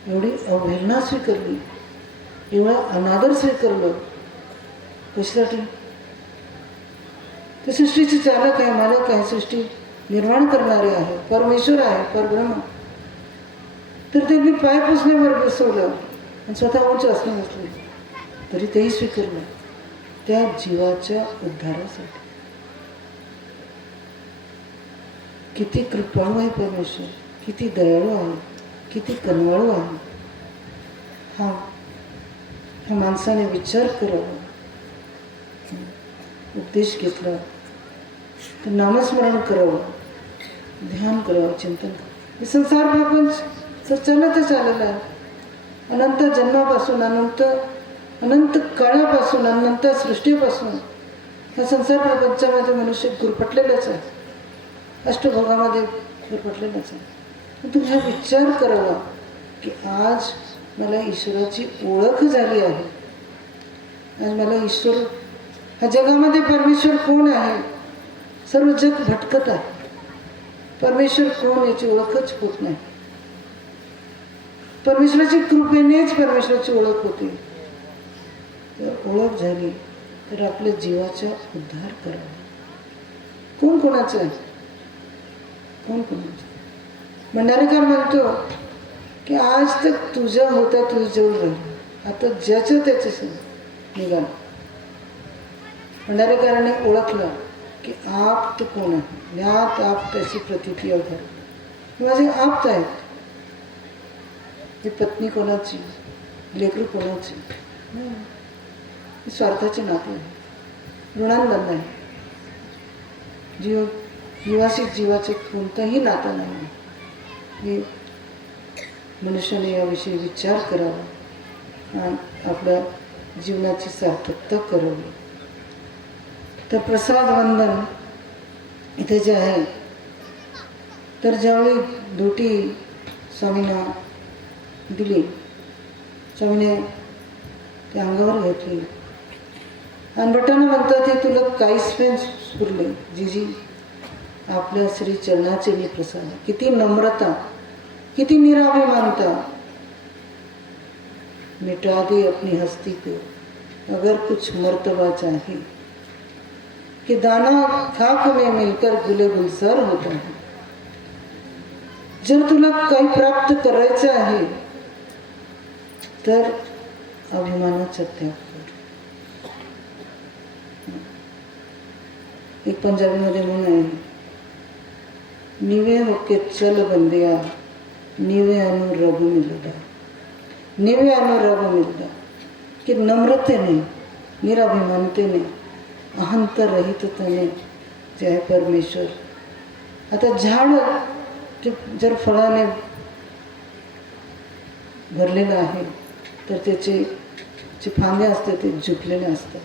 एवढी अवहेलना स्वीकारली, एवढा अनादर स्वीकारलं. कशासाठी, ते सृष्टीचे चालक आहे, मालक आहे, सृष्टी निर्माण करणारे आहे, परमेश्वर आहे, परब्रह्म. तर त्यांनी पाय पुसण्यावर बसवलं आणि स्वतः उंच असणं बसले, तरी तेही स्वीकारलं त्या जीवाच्या उद्धारासाठी. किती कृपाळू आहे परमेश्वर, किती दयाळू आहे, किती कनवाळू आहे. ह्या माणसाने विचार करावा, उपदेश घेतला तर नामस्मरण करावं, ध्यान करावं, चिंतन करावं. संसार प्रपंच तर चालतच आलेला आहे. अनंत जन्मापासून, अनंत काळापासून, अनंत सृष्टीपासून ह्या संसार प्रपंचामध्ये मनुष्य गुरफटलेलाच आहे, अष्टभोगामध्ये गुरफटलेलाच आहे. तुम्ही हा विचार करावा की आज मला ईश्वराची ओळख झाली आहे. आज मला ईश्वर, ह्या जगामध्ये परमेश्वर कोण आहे, सर्व जग भटकत आहे. परमेश्वर कोण याची ओळखच होत नाही. परमेश्वराची कृपेनेच परमेश्वराची ओळख होते. जर ओळख झाली तर आपल्या जीवाचा उद्धार करावा. कोण कोणाचं आहे, कोण कोणाचं. भंडारेकर म्हणतो की आज तक तुझ्या होता तुझ्याजवळ राहिलं, आता ज्याचं त्याचं निघालं. भंडारेकरांनी ओळखलं की आप तो कोण आहे, ज्ञात आप त्याची प्रतिती अवधार. माझे आप्त आहेत. ही पत्नी कोणाची, लेकरू कोणाची, स्वार्थाचे नाते आहे, ऋणांबंध आहे. जीवाशी जीवाचे कोणतंही नातं नाही. हे मनुष्याने याविषयी विचार करावा आणि आपल्या जीवनाची सार्थकता करावी. तर प्रसाद वंदन इथे जे आहे, तर ज्यावेळी दुटी स्वामींना दिली, स्वामीने त्या अंगावर घेतली आणि बटानं म्हणतात की तुला काहीच पेन स्फुरले जीजी आपल्या श्री चरणाचे मी प्रसाद. किती नम्रता, किती निराभिमानता. मिटा दे अपनी हस्ती को अगर कुछ मर्तबा चाहे, कि दाना खाक में मिलकर गुले गुलजार होता है. जर तुला काही प्राप्त करायचं आहे तर अभिमानाचा त्याग कर. एक पंजाबीमध्ये म्हणून आहे, निवे होके चल बंदिया निवे अनु रघु मिलदा. निवे अनु रघु मिलदा की नम्रतेने, निराभिमानतेने, अहंत रहिततेने जे आहे परमेश्वर. आता झाड जर फळाने भरलेलं आहे तर त्याचे जे फांदे असतात ते झुकलेले असतात.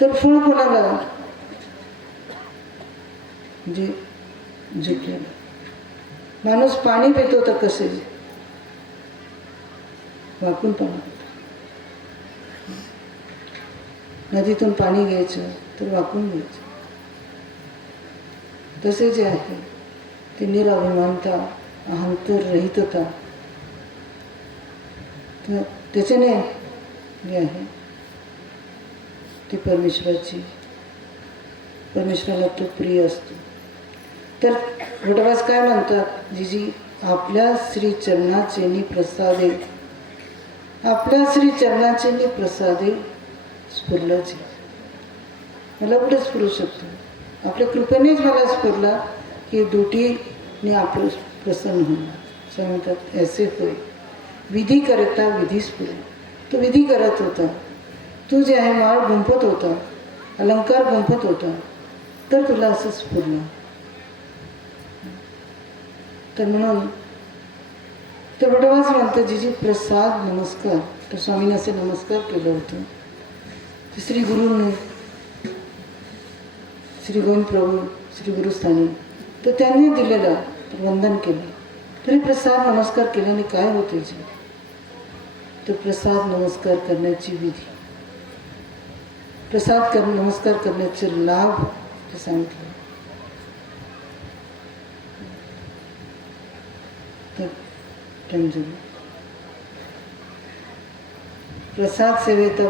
तर फळ कोणाला, म्हणजे झुकलेलं. माणूस पाणी पितो तर कसे, वाकून पाणी पितो. नदीतून पाणी घ्यायचं तर वाकून घ्यायचं. तसे जे आहे ते निराभिमानता, अहंतर रहितता, तर त्याच्याने जे आहे ती परमेश्वराची, परमेश्वराला तो प्रिय असतो. तर घटवास काय म्हणतात, जीजी आपल्या श्री चरणाचे नि प्रसादे, आपल्या श्री चरणाचे नि प्रसादे स्फुरलाचे. मला कुठे स्फुरू शकतो, आपल्या कृपेनेच मला स्फुरला की दुटीने आपलं प्रसन्न होणार. असं म्हणतात ऐसे होय विधी करता विधी स्फुरे. तो विधी करत होता, तू जे आहे माळ गुंफत होता, अलंकार गुंफत होता, तर तुला असं स्फुरलं. तर म्हणून तर वडवास म्हणतं जीजी प्रसाद नमस्कार. तर स्वामीने असे नमस्कार केलं होतं. श्री गुरुने, श्री गोविंद प्रभू श्री गुरुस्थानी, तर त्यांनी दिलेलं तर वंदन केलं. तरी प्रसाद नमस्कार केल्याने काय होते जी, तर प्रसाद नमस्कार करण्याची विधी, प्रसाद नमस्कार करण्याचे लाभ ते सांगितलं. तर प्रसाद सेवेत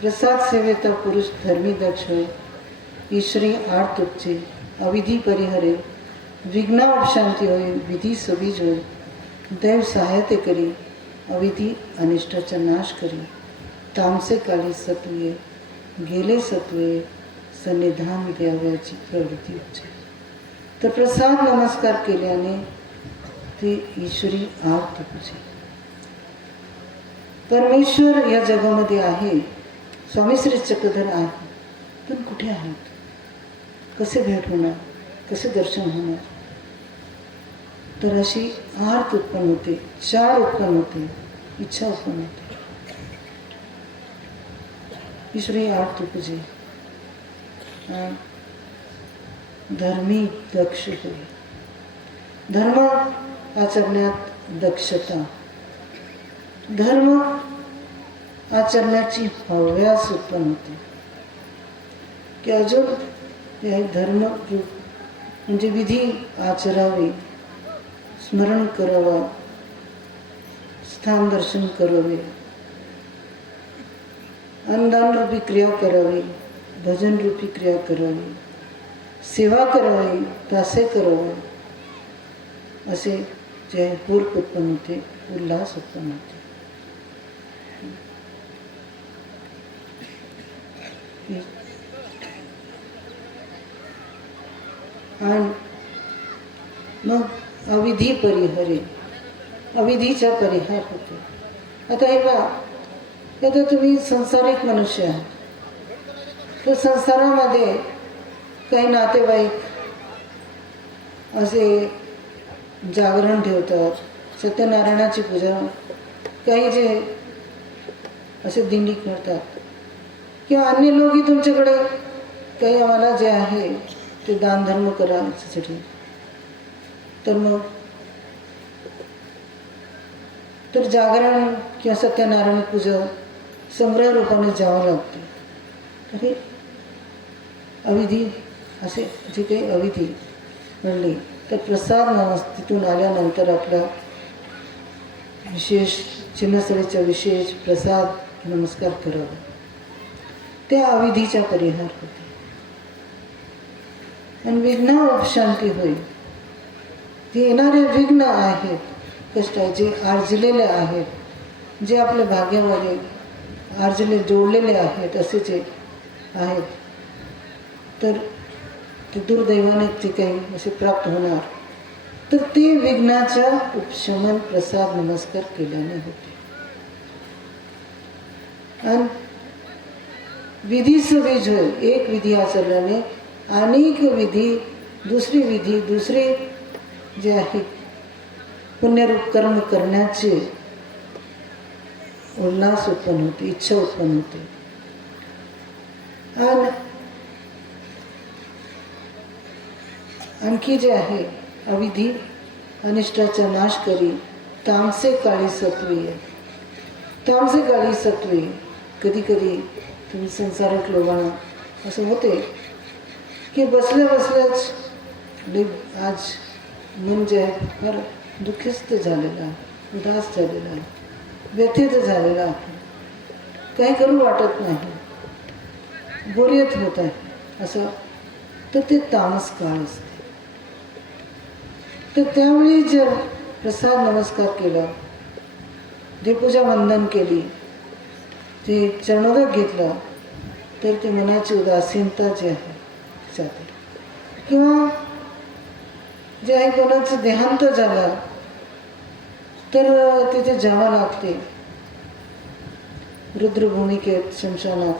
प्रसाद सेवेता पुरुष धर्मी दक्ष होय, ईश्वरी आर्त उपजे, अविधी परिहरे, विघ्ना उपशांती होय, विधी सबीज होय, दैव सहायते करी, अविधी अनिष्टाचा नाश करी, तामसे काळी सत्वे, गेले सत्वे, सन्निधान द्यावयाची प्रवृत्ती उपजे. तर प्रसाद नमस्कार केल्याने ते ईश्वरी आर्त उपजे. परमेश्वर या जगामध्ये आहे, स्वामी श्री चक्रधर आहे, पण कुठे आहेत? कसे भेट होणार? कसे दर्शन होणार? तर अशी आर्त उत्पन्न होते, चार उत्पन्न होते, इच्छा उत्पन्न होते. ईश्वरी आर्त उपजे, धर्मी दक्ष होय, धर्म आचरण्यात दक्षता, धर्म आचरण्याची हव्यास उत्पन्न होते की अजून हे धर्म म्हणजे विधी आचरावे, स्मरण करावा, स्थान दर्शन करावे, अन्नदान रूपी क्रिया करावी, भजन रूपी क्रिया करावी, सेवा करावी, दासे करावे, असे जे हुर्क उत्पन्न होते, उल्हास उत्पन्न होते. आणि मग अविधी परिहरे, अविधीचा परिहार होतो. आता हे बघा, आता तुम्ही संसारिक मनुष्य आहात, तर संसारामध्ये काही नातेवाईक असे जागरण ठेवतात, सत्यनारायणाची पूजा, काही जे असे दिंडी करतात, किंवा अन्य लोकही तुमच्याकडे काही आम्हाला जे आहे ते दानधर्म करायसाठी, तर मग तर जागरण किंवा सत्यनारायण पूजा संग्रह रूपाने जावं लागते. तर हे अविधी असे जे काही अविधी म्हणले, तर प्रसाद तिथून आल्यानंतर आपला विशेष चिन्हस्थळीचा विशेष प्रसाद नमस्कार करावा, त्या अविधीचा परिहार होते. आणि विघ्न उपशांती होईल. ते येणारे विघ्न आहेत, कष्ट जे आर्जलेले आहेत, जे आपल्या भाग्यामध्ये आर्जले जोडलेले आहेत, असे जे आहेत, तर ते दुर्दैवाने ते काही असे प्राप्त होणार, तर ते विघ्नाचा उपशमन प्रसाद नमस्कार केल्याने होते. आणि विधी सबीज होय, एक विधी आचरल्याने अनेक विधी, दुसरे जे आहे पुण्यरूप कर्म करण्याचे उल्हास उत्पन्न होते, इच्छा उत्पन्न होते. आणि आणखी जे आहे अविधी अनिष्टाचा नाश करी, तामसे काळी सत्वे. तामसे काळी सत्वे, कधी कधी तुम्ही संसारिक लोकांना असं होते की बसल्या बसल्याच आज मन जे आहे फार दुःखिस्त झालेलं आहे, उदास झालेला आहे, व्यथित झालेला आहे, काही करू वाटत नाही, बोरियत होत आहे असं, तर ते तामस काळ असते. तर त्यावेळी जर प्रसाद नमस्कार केला, देवपूजा वंदन केली, ते चरणोदक घेतला, तर ते मनाची उदासीनता जी आहे जाते. किंवा जे आहे कोणाचं देहांत झाला तर तिथे जावं लागते रुद्रभूमिकेत, शमशानात,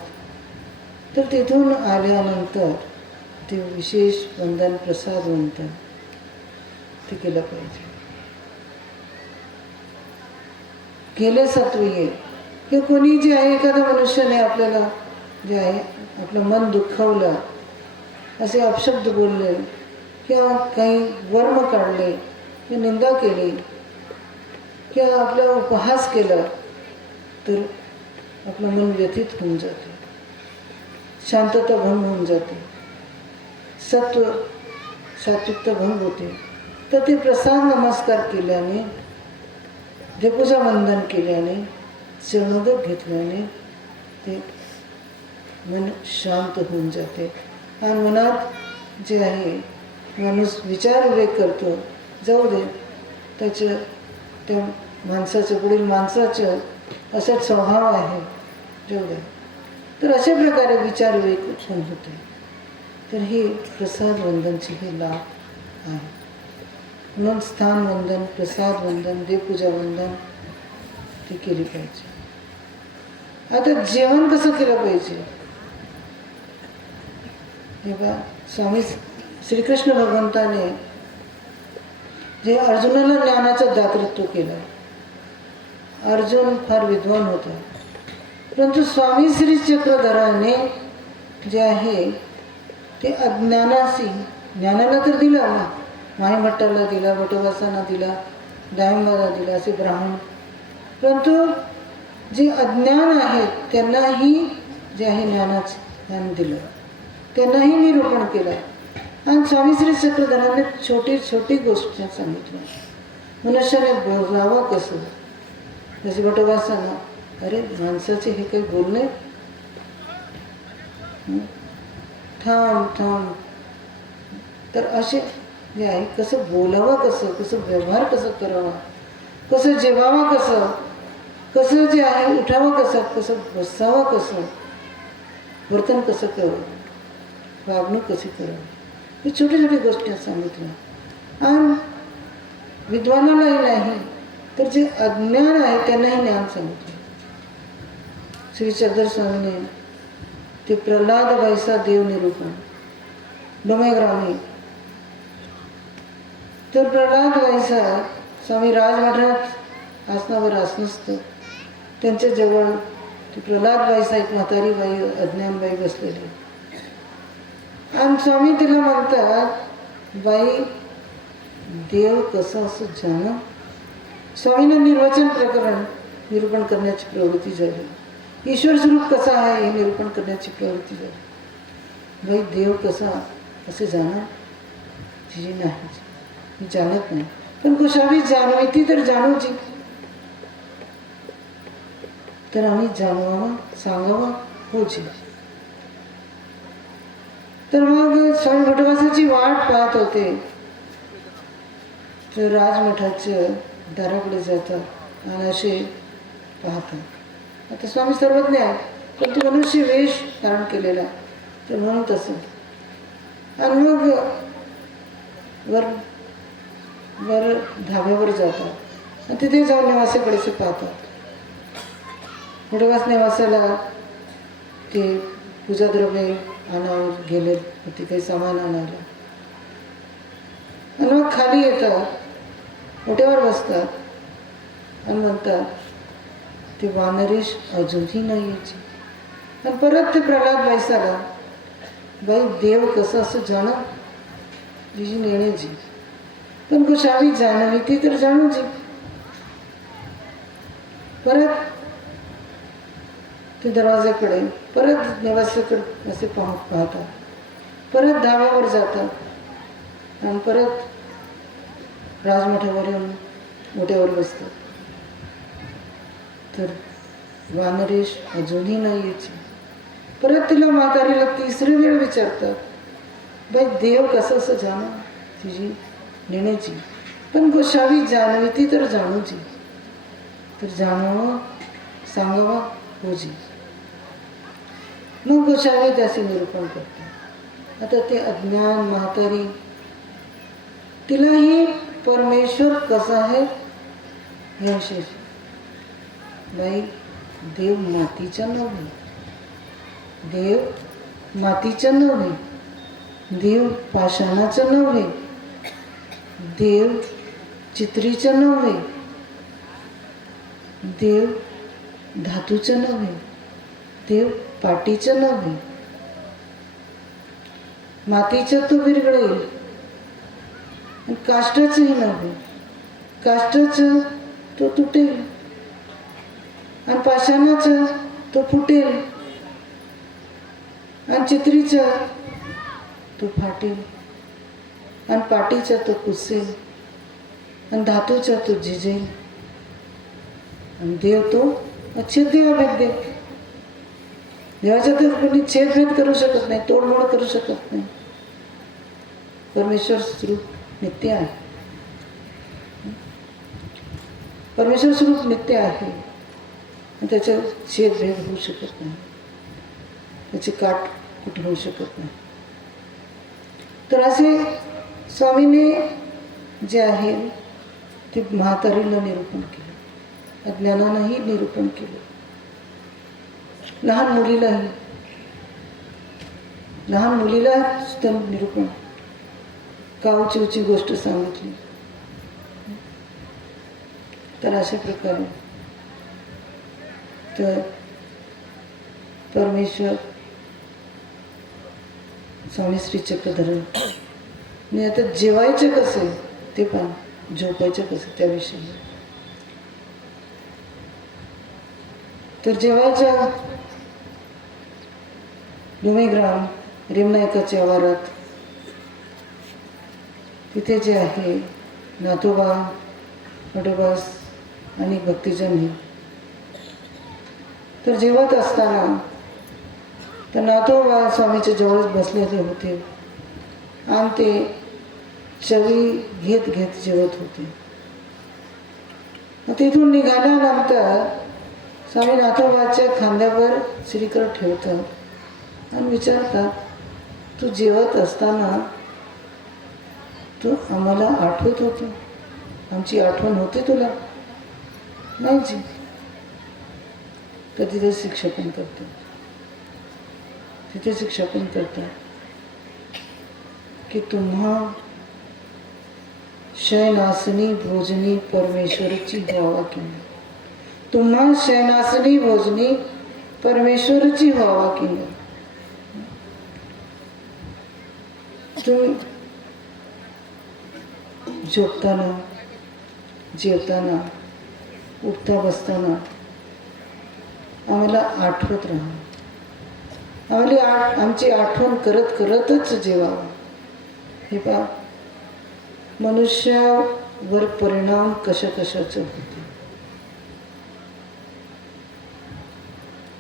तर तिथून आल्यानंतर ते विशेष वंदन प्रसाद वंदन ते केलं पाहिजे. केले सत्वीय, किंवा कोणी जे आहे एखाद्या मनुष्याने आपल्याला जे आहे आपलं मन दुखावलं, असे अपशब्द बोलले, किंवा काही वर्म काढले, किंवा निंदा केली, किंवा आपला उपहास केला, तर आपलं मन व्यथित होऊन जाते, शांतता भंग होऊन जाते, सात्विकता भंग होते. तर ते प्रसाद नमस्कार केल्याने, देवपूजा वंदन केल्याने, चरणोदक घेतल्याने ते मन शांत होऊन जाते. आणि मनात जे आहे माणूस विचार विवेक करतो, जाऊ दे त्याचं त्या माणसाचं पुढील माणसाचं असाच स्वभाव आहे, जाऊ दे. तर अशा प्रकारे विचार विवेक उत्पन्न होते. तर हे प्रसाद वंदनचे हे लाभ आहे. म्हणून स्थान वंदन, प्रसाद वंदन, देवपूजा वंदन ती केली पाहिजे. आता जेवण कसं केलं पाहिजे? तेव्हा स्वामी श्रीकृष्ण भगवंताने जे अर्जुनाला ज्ञानाचं दातृत्व केलं. अर्जुन फार विद्वान होता, परंतु स्वामी श्री चक्रधराने जे आहे ते अज्ञानाशी, ज्ञानाला तर दिला ना, माहीभट्टाला दिला, वटवासांना दिला, डाळिंबाला दिला, असे ब्राह्मण, परंतु जे अज्ञान आहेत त्यांनाही जे आहे ज्ञानाचं ज्ञान दिलं, त्यांनाही निरूपण केलं. आणि स्वामी श्री चक्रधराने छोटी छोटी गोष्ट सांगितलं. मनुष्याने बोलावं कसं, जसे वटवासांना, अरे माणसाचे हे काही बोलणे, थांब थांब. तर असे जे आहे कसं बोलावं कसं, कसं व्यवहार कसं करावा, कसं जेवावं कसं, कसं जे आहे उठावं कसं, कसं बसावं कसं, वर्तन कसं करावं, वागणूक कशी करावी, हे छोटी छोटी गोष्टी सांगितल्या. आणि विद्वानालाही नाही तर जे अज्ञान आहे त्यांनाही ज्ञान सांगितलं. श्री चक्रधर स्वामीने ते प्रल्हाद वैसा देव निरूपण डोमेग्रामी. तर प्रल्हाद वैसा स्वामी राजमठात आसनावर आसनस्थ, त्यांच्या जवळ ती प्रल्हाद वैसा एक म्हातारी बाई, अज्ञानबाई बसलेली. आणि स्वामी तिला म्हणतात, बाई देव कसं असं जाणं. स्वामींना निर्वचन प्रकरण निरूपण करण्याची प्रवृत्ती झाली. ईश्वर स्वरूप कसा आहे हे निरूपण करण्याची प्रवृत्ती झाली. बाई देव कसा असे जाणं, जी नाही, मी जाणत नाही, पण कुशावी जाणवी ती तर जाणूची. तर आम्ही जाणवावं, सांगावं, होची. तर मग स्वामी वटवासाची वाट पाहत होते. तर राजमठाच्या दाराकडे जातात आणि असे पाहतात. आता स्वामी सर्वज्ञ आहे, पण तो मनुष्य वेश धारण केलेला, तर म्हणून तसं. आणि मग वर वर धाब्यावर जातात आणि तिथे जाऊन निवासाकडेच पाहतात. वटवास निवासाला ते पूजाद्रव्ये आणावं गेले होते, काही सामान आणायला. आणि मग खाली येतात, ओट्यावर बसतात आणि म्हणतात, ते वानरेश अजूनही नाही यायची. आणि परत ते प्रल्हाद वैसाला, बाई देव कसं असं जाणं, जिची नेण्याची, पण कुशावी जाणवी ती तर जाणूची. परत ते दरवाजाकडे, परत निवासाकडे असे पाहतात, परत धाब्यावर जातात आणि परत राजमठावर येऊन ओट्यावर बसतात. तर वानरेश अजूनही नाही यायची. परत तिला म्हातारीला तिसरी वेळ विचारतात, बाई देव कसं असं जाणं, तिची नेण्याची, पण गोशावी जाणवी ती तर जाणूची. तर जाणवावं, सांगावं, होजी. मग गोशावी त्याचे निरूपण करतात. आता ते अज्ञान म्हातारी, तिलाही परमेश्वर कसा आहे हे विशेष. बाई देव मातीचा नव्हे, देव मातीचा नव्हे, देव पाषाणाचा नव्हे, देव चित्रीचा नव्हे, देव धातूचं नव्हे, देव पाटीचं नव्हे. मातीचं तो विरघळेल, काष्टाचंही नव्हे, काष्टाचं तो तुटेल, आणि पाषाणाचं तो फुटेल, आणि चित्रीचं तो फाटेल, आणि पाटीचा तो पुसेल, आणि धातूचा तो झिजेल, आणि देव तो अच्छेद्य अभेद्य. देवाच्या तर कोणी छेदभेद करू शकत नाही, तोडमोड करू शकत नाही. परमेश्वर स्वरूप नित्य आहे. परमेश्वर स्वरूप नित्य आहे. त्याच्यावर छेदभेद होऊ शकत नाही, त्याची काट कुठे होऊ शकत नाही. तर असे स्वामीने जे आहे ते म्हातारीला निरूपण केलं, अज्ञानानंही निरूपण केलं, लहान मुलीला सुद्धा निरूपण, कावचिवची गोष्ट सांगितली. तर अशा प्रकारे तर परमेश्वर स्वामी श्री चक्रधर मी आता जेवायचं कसं ते पण, झोपायचं कसं त्याविषयी. तर जेवायच्या डोमेग्राम रेमनायकाच्या आवारात तिथे जे आहे नाथोबा, वडोबास आणि भक्तिजन हे. तर जेवत असताना तर नाथोबा स्वामीच्या जवळच बसलेले होते आणि ते चवी घेत घेत जेवत होते. तिथून निघाल्यानंतर स्वामी नाथोबाच्या खांद्यावर श्रीकर ठेवतात आणि विचारतात, तू जेवत असताना तू आम्हाला आठवत होती, आमची आठवण होती तुला? नाही जी. तर तिथे शिक्षापन करतात, तिथे शिक्षापन करतात की तुम्हा शयनासनी भोजनी परमेश्वरची व्हावा की नाही, तुम्हा शयनासनी भोजनी परमेश्वरची व्हावा की नाही. तुम्ही झोपताना, जेवताना, उठता बसताना आम्हाला आठवत राहा, आम्हाला आमची आठवण करत करतच जेवावं. हे पहा, मनुष्यावर परिणाम कशाकशाचे होते.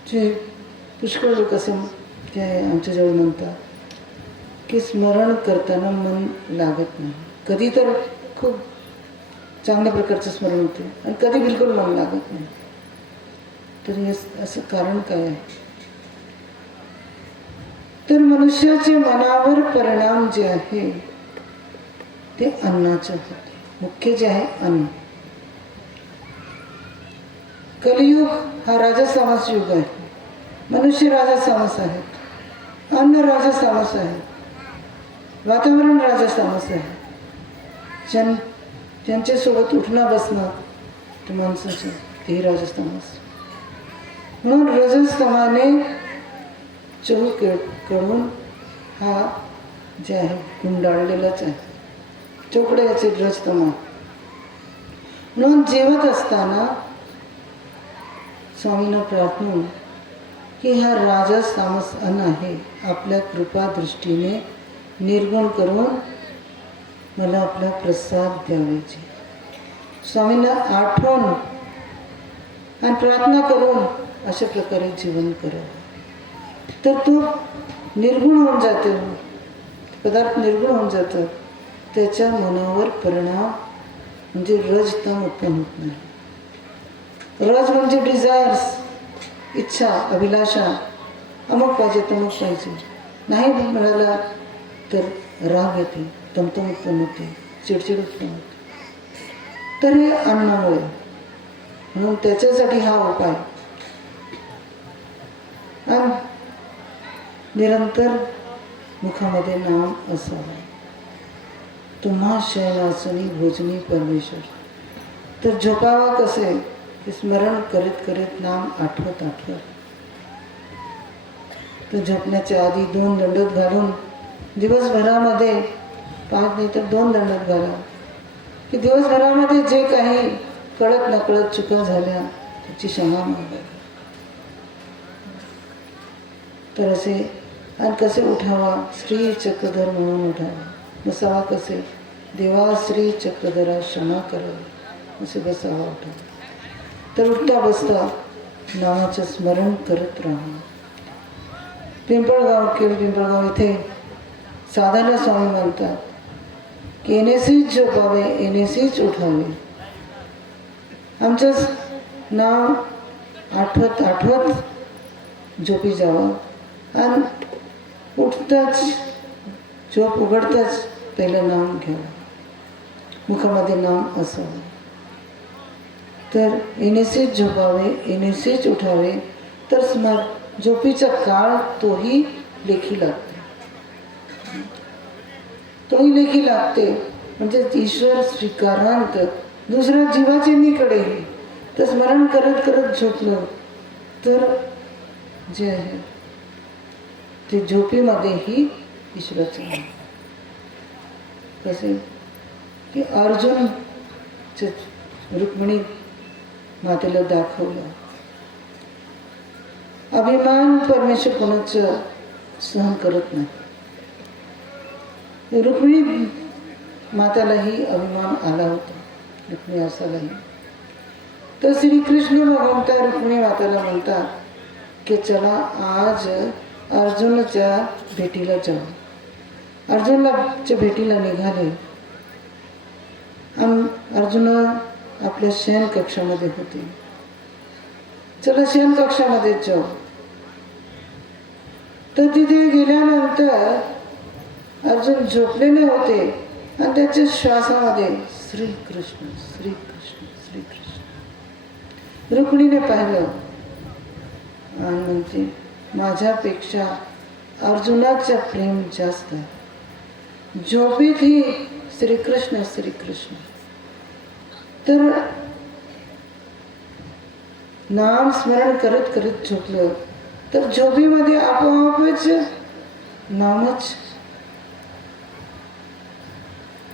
जे पुष्कळ लोक असं ते आमच्याजवळ म्हणतात की स्मरण करताना मन लागत नाही. कधी तर खूप चांगल्या प्रकारचं स्मरण होते आणि कधी बिलकुल मन लागत नाही. तर हे असं कारण काय आहे? तर मनुष्याच्या मनावर परिणाम जे आहे ते अन्नाचे होते. मुख्य जे आहे अन्न. कलियुग हा राजसामास युग आहे. मनुष्य राजसामास आहेत, अन्न राजसामास आहे, वातावरण राजसामास आहे. त्यांच्यासोबत उठणं बसणं ते माणसाचं तेही राजसामास. म्हणून रजस्तमाने चहूकडून हा जे आहे गुंडाळलेलाच आहे. चौकड्याचे रजतमा. म्हणून जेवत असताना स्वामींना प्रार्थना की हा राजस तामस अन्न आहे, आपल्या कृपा दृष्टीने निर्गुण करून मला आपला प्रसाद द्यावायचे. स्वामींना आठवण आणि प्रार्थना करून अशा प्रकारे जीवन करावं. तर तो निर्गुण होऊन जातो, पदार्थ निर्गुण होऊन जातं. त्याच्या मनावर परिणाम म्हणजे रजतम उत्पन्न होत नाही. रज म्हणजे डिझायर्स, इच्छा, अभिलाषा, अमुक पाहिजे तमुक पाहिजे, नाही मिळाला तर राग येते, तमतम उत्पन्न होते, चिडचिड उत्पन्न होते. तर हे अन्नामुळे. म्हणून त्याच्यासाठी हा उपाय. आणि निरंतर मुखामध्ये नाम असावं. तुम्हा शयनासनी भोजनी परमेश्वर. तर झोपावा कसे? स्मरण करत करत नाम आठवत आठवत. तर झोपण्याच्या आधी 2 दंडोत घालून दिवसभरामध्ये 5 नाही तर 2 दंडोत घाला की दिवसभरामध्ये जे काही कळत नकळत चुका झाल्या त्याची क्षमा मागा. तर असे आणि कसे उठावा? श्री चक्रधर म्हणून उठावा. बसावा कसे? देवा श्री चक्रधरा क्षमा करा असे बसावा उठावा. तर उठता बसता नामाचं स्मरण करत राहा. पिंपळगाव पिंपळगाव इथे साधारण स्वामी म्हणतात की येणेसीच झोपावे येणेसीच उठावे. आमचंच नाव आठवत आठवत झोपी जावं आणि उठताच झोप उघडताच पहिलं नाम घ्यावं, मुखामध्ये नाम असावं. तर येणेसीच झोपावे येणेसीच उठावे. तर झोपीचा काळ तोही लेखी लागते, तोही लेखी लागते. म्हणजे ईश्वर स्वीकारांत दुसऱ्या जीवाचे निकडे. तर स्मरण करत करत झोपलं तर जे आहे ते झोपीमध्येही ईश्वराचं नाम. कसे की अर्जुन रुक्मिणी मातेला दाखवलं. अभिमान परमेश्वर कोणाचं सहन करत नाही. रुक्मिणी मातालाही अभिमान आला होता, रुक्मिणी असालाही. तर श्रीकृष्ण भगवंता रुक्मिणी माताला म्हणतात की चला आज अर्जुनाच्या भेटीला जाऊ. अर्जुनाच्या भेटीला निघाले आणि अर्जुन आपल्या शयन कक्षामध्ये होते. चला शयन कक्षामध्ये जाऊ. तर तिथे गेल्यानंतर अर्जुन झोपलेले होते आणि त्याच्या श्वासामध्ये श्रीकृष्ण श्रीकृष्ण श्रीकृष्ण. रुक्मिणीने पाहिलं आणि म्हणजे माझ्यापेक्षा अर्जुनाचं प्रेम जास्त आहे. झोपेतही श्रीकृष्ण श्रीकृष्ण. तर नाम स्मरण करत करत झोपलं तर झोपेमध्ये आपोआपच नामच.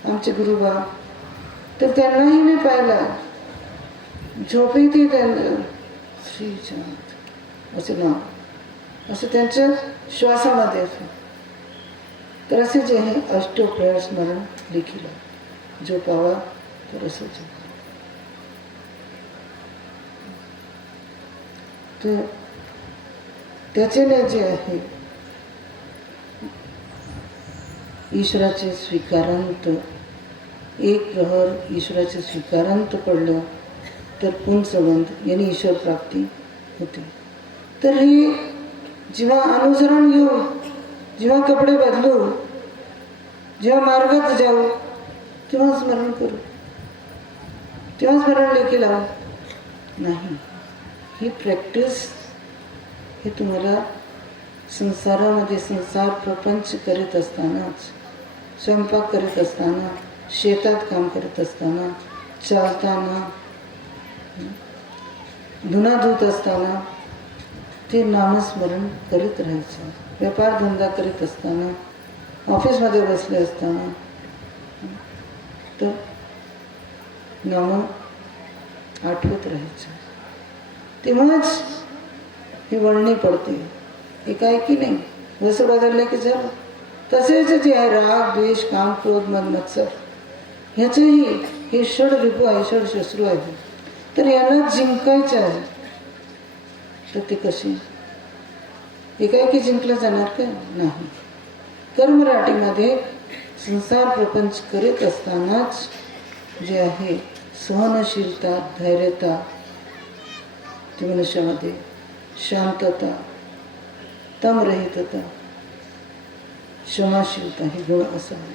आमचे गुरुबा तर त्यांनाही मी पाहिला झोपेतही त्यांचं श्रीचांद असं नाव असं त्यांच्या श्वासामध्ये असं. तर असे जे आहे अष्टोप्रहर स्मरण लिखिलं झोपावा तर असं झोप. तर त्याच्याने जे आहे ईश्वराचे स्वीकारांत एक प्रहर ईश्वराचे स्वीकारांत पडलं तर पुंसवंत यानी ईश्वर प्राप्ती होते. तर हे जेव्हा अनुसरण घेऊ, जेव्हा कपडे बदलू, जेव्हा मार्गात जाऊ तेव्हा स्मरण करू, तेव्हा स्मरण लेखी लावू नाही. ही प्रॅक्टिस हे तुम्हाला संसारामध्ये संसार प्रपंच करीत असतानाच, स्वयंपाक करीत असताना, शेतात काम करत असताना, चालताना, धुना धुत असताना ते नामस्मरण करीत राहायचं. व्यापार धंदा करीत असताना, ऑफिसमध्ये बसले असताना तर नाम आठवत राहायचं. तेव्हाच ही वळणी पडते. एकाएकी नाही, वसं बदलले की झालं. तसेच जे आहे राग द्वेष काम क्रोध मद मत्सर ह्याचंही हे षड रिपू आहे, षड शस्त्रू आहे. तर यांना जिंकायचं आहे. तर ते कसे एकाएकी जिंकलं जाणार का? नाही. कर्मराटीमध्ये संसार प्रपंच करीत असतानाच जे आहे सहनशीलता धैर्यता ती मनुष्यामध्ये, शांतता तमरहितता क्षमाशीलता हे गुण असावे.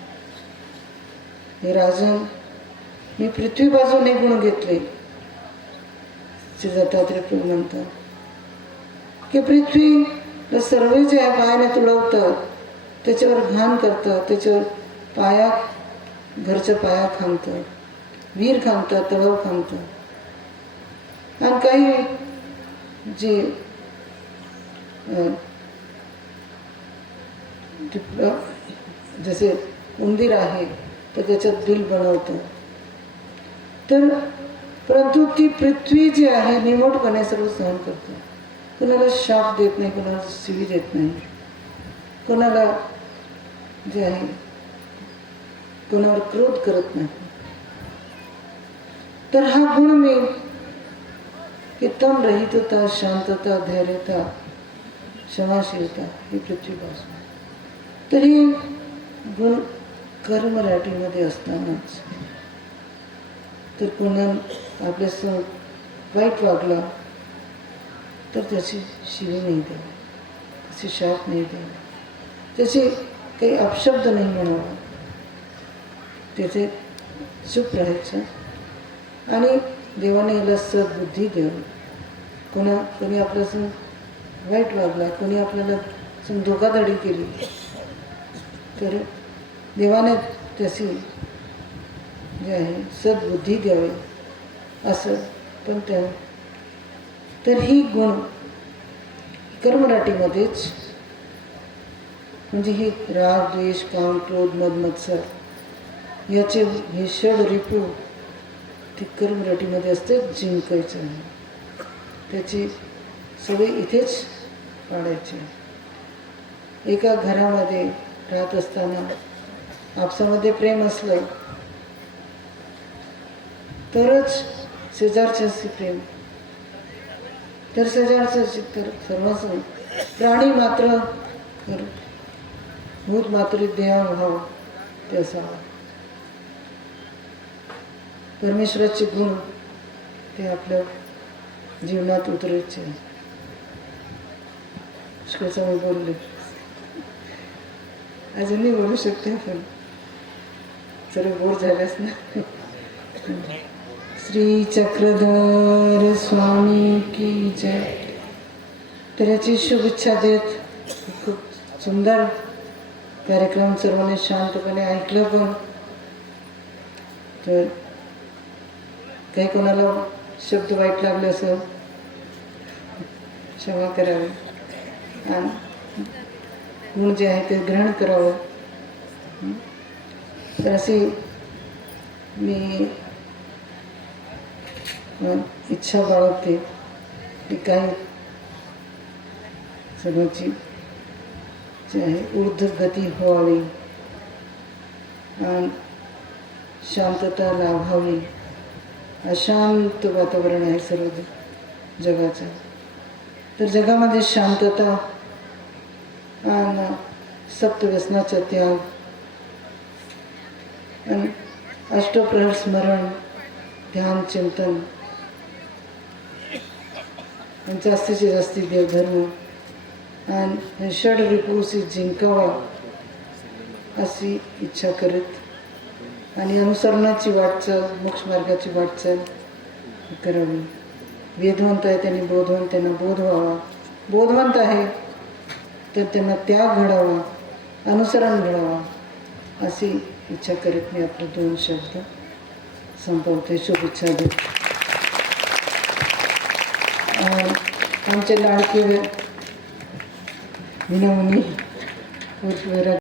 हे राजन मी पृथ्वीपासून हे गुण घेतले. श्री दत्तात्रय प्रभू म्हणतात की पृथ्वी सर्व जे आहे पायाने तुडवतं, त्याच्यावर घाण करतं, त्याच्यावर पाया घरच्या पाया खांबतं, विहीर खांबतं, तलाव खांबतं. आणि काही जे जसे उंदीर आहे तर त्याच्यात बिल बनवतं. तर परंतु ती पृथ्वी जी आहे निमोटपणे सर्व सहन करते. कोणाला शाप देत नाही, कोणाला शिवी देत नाही, कोणाला जे आहे कोणावर क्रोध करत नाही. तर हा गुण मी की तम रहितता शांतता धैर्यता क्षमाशीलता ही पृथ्वीपासून. तर ही गुण कर मराठीमध्ये असतानाच तर पुन्हा आपल्या वाईट वागला तर त्याची शिवी नाही द्यावी, त्याची शाप नाही द्यावी, त्याची काही अपशब्द नाही म्हणावा, त्याचे चूप राहायचं आणि देवाने याला सद्बुद्धी द्यावी. कोणी आपल्यासंग वाईट वागला, कोणी आपल्याला धोकाधडी केली तर देवाने त्याची जे आहे सद्बुद्धी द्यावी असं. पण तर ही गुण कर्मराटीमध्येच म्हणजे ही राग, द्वेष, काम, क्रोध, मद, मत्सर याचे हे षड रिपू ती कर्मराटीमध्ये असते. जिंकायचं आहे, त्याची सवय इथेच पाडायची. एका घरामध्ये राहत असताना आपसामध्ये प्रेम असलं तरच शेजारच्याशी प्रेम, तर शेजारच्याशी तर सर्वच प्राणी मात्र तर भूत मात्र देहाभाव ते असावा. परमेश्वराचे गुण ते आपल्या जीवनात उतरायचे. पुष्कळचं मी बोलले, अजूनही बोलू शकते पण सर्व बोर झाल्यास ना. श्री चक्रधर स्वामी की जय. तर याची शुभेच्छा देत खूप सुंदर कार्यक्रम सर्वांनी शांतपणे ऐकलं. पण तर काही कोणाला शब्द वाईट लागले असं क्षमा करावी आणि गुण जे आहे ते ग्रहण करावं. तर अशी मी इच्छा बाळगते की काही सर्वांची जे आहे ऊर्ध्वगती व्हावी आणि शांतता लाभावी. अशांत वातावरण आहे सर्व जगाचं. तर जगामध्ये शांतता आणि सप्तव्यसनाचा त्याग आणि अष्टप्रहर स्मरण, ध्यान, चिंतन जास्तीचे जास्ती देवधर्म आणि षड रिपूसी जिंकावा अशी इच्छा करीत आणि अनुसरणाची वाटचाल, मोक्ष मार्गाची वाटचाल करावी. वेदवंत आहे त्यांनी बोधवंतांना बोध व्हावा, बोधवंत आहे तर त्यांना त्याग घडावा, अनुसरण घडावा अशी इच्छा करीत मी आपले 2 शब्द संपवते. शुभेच्छा देत आमचे लाडके विनवणी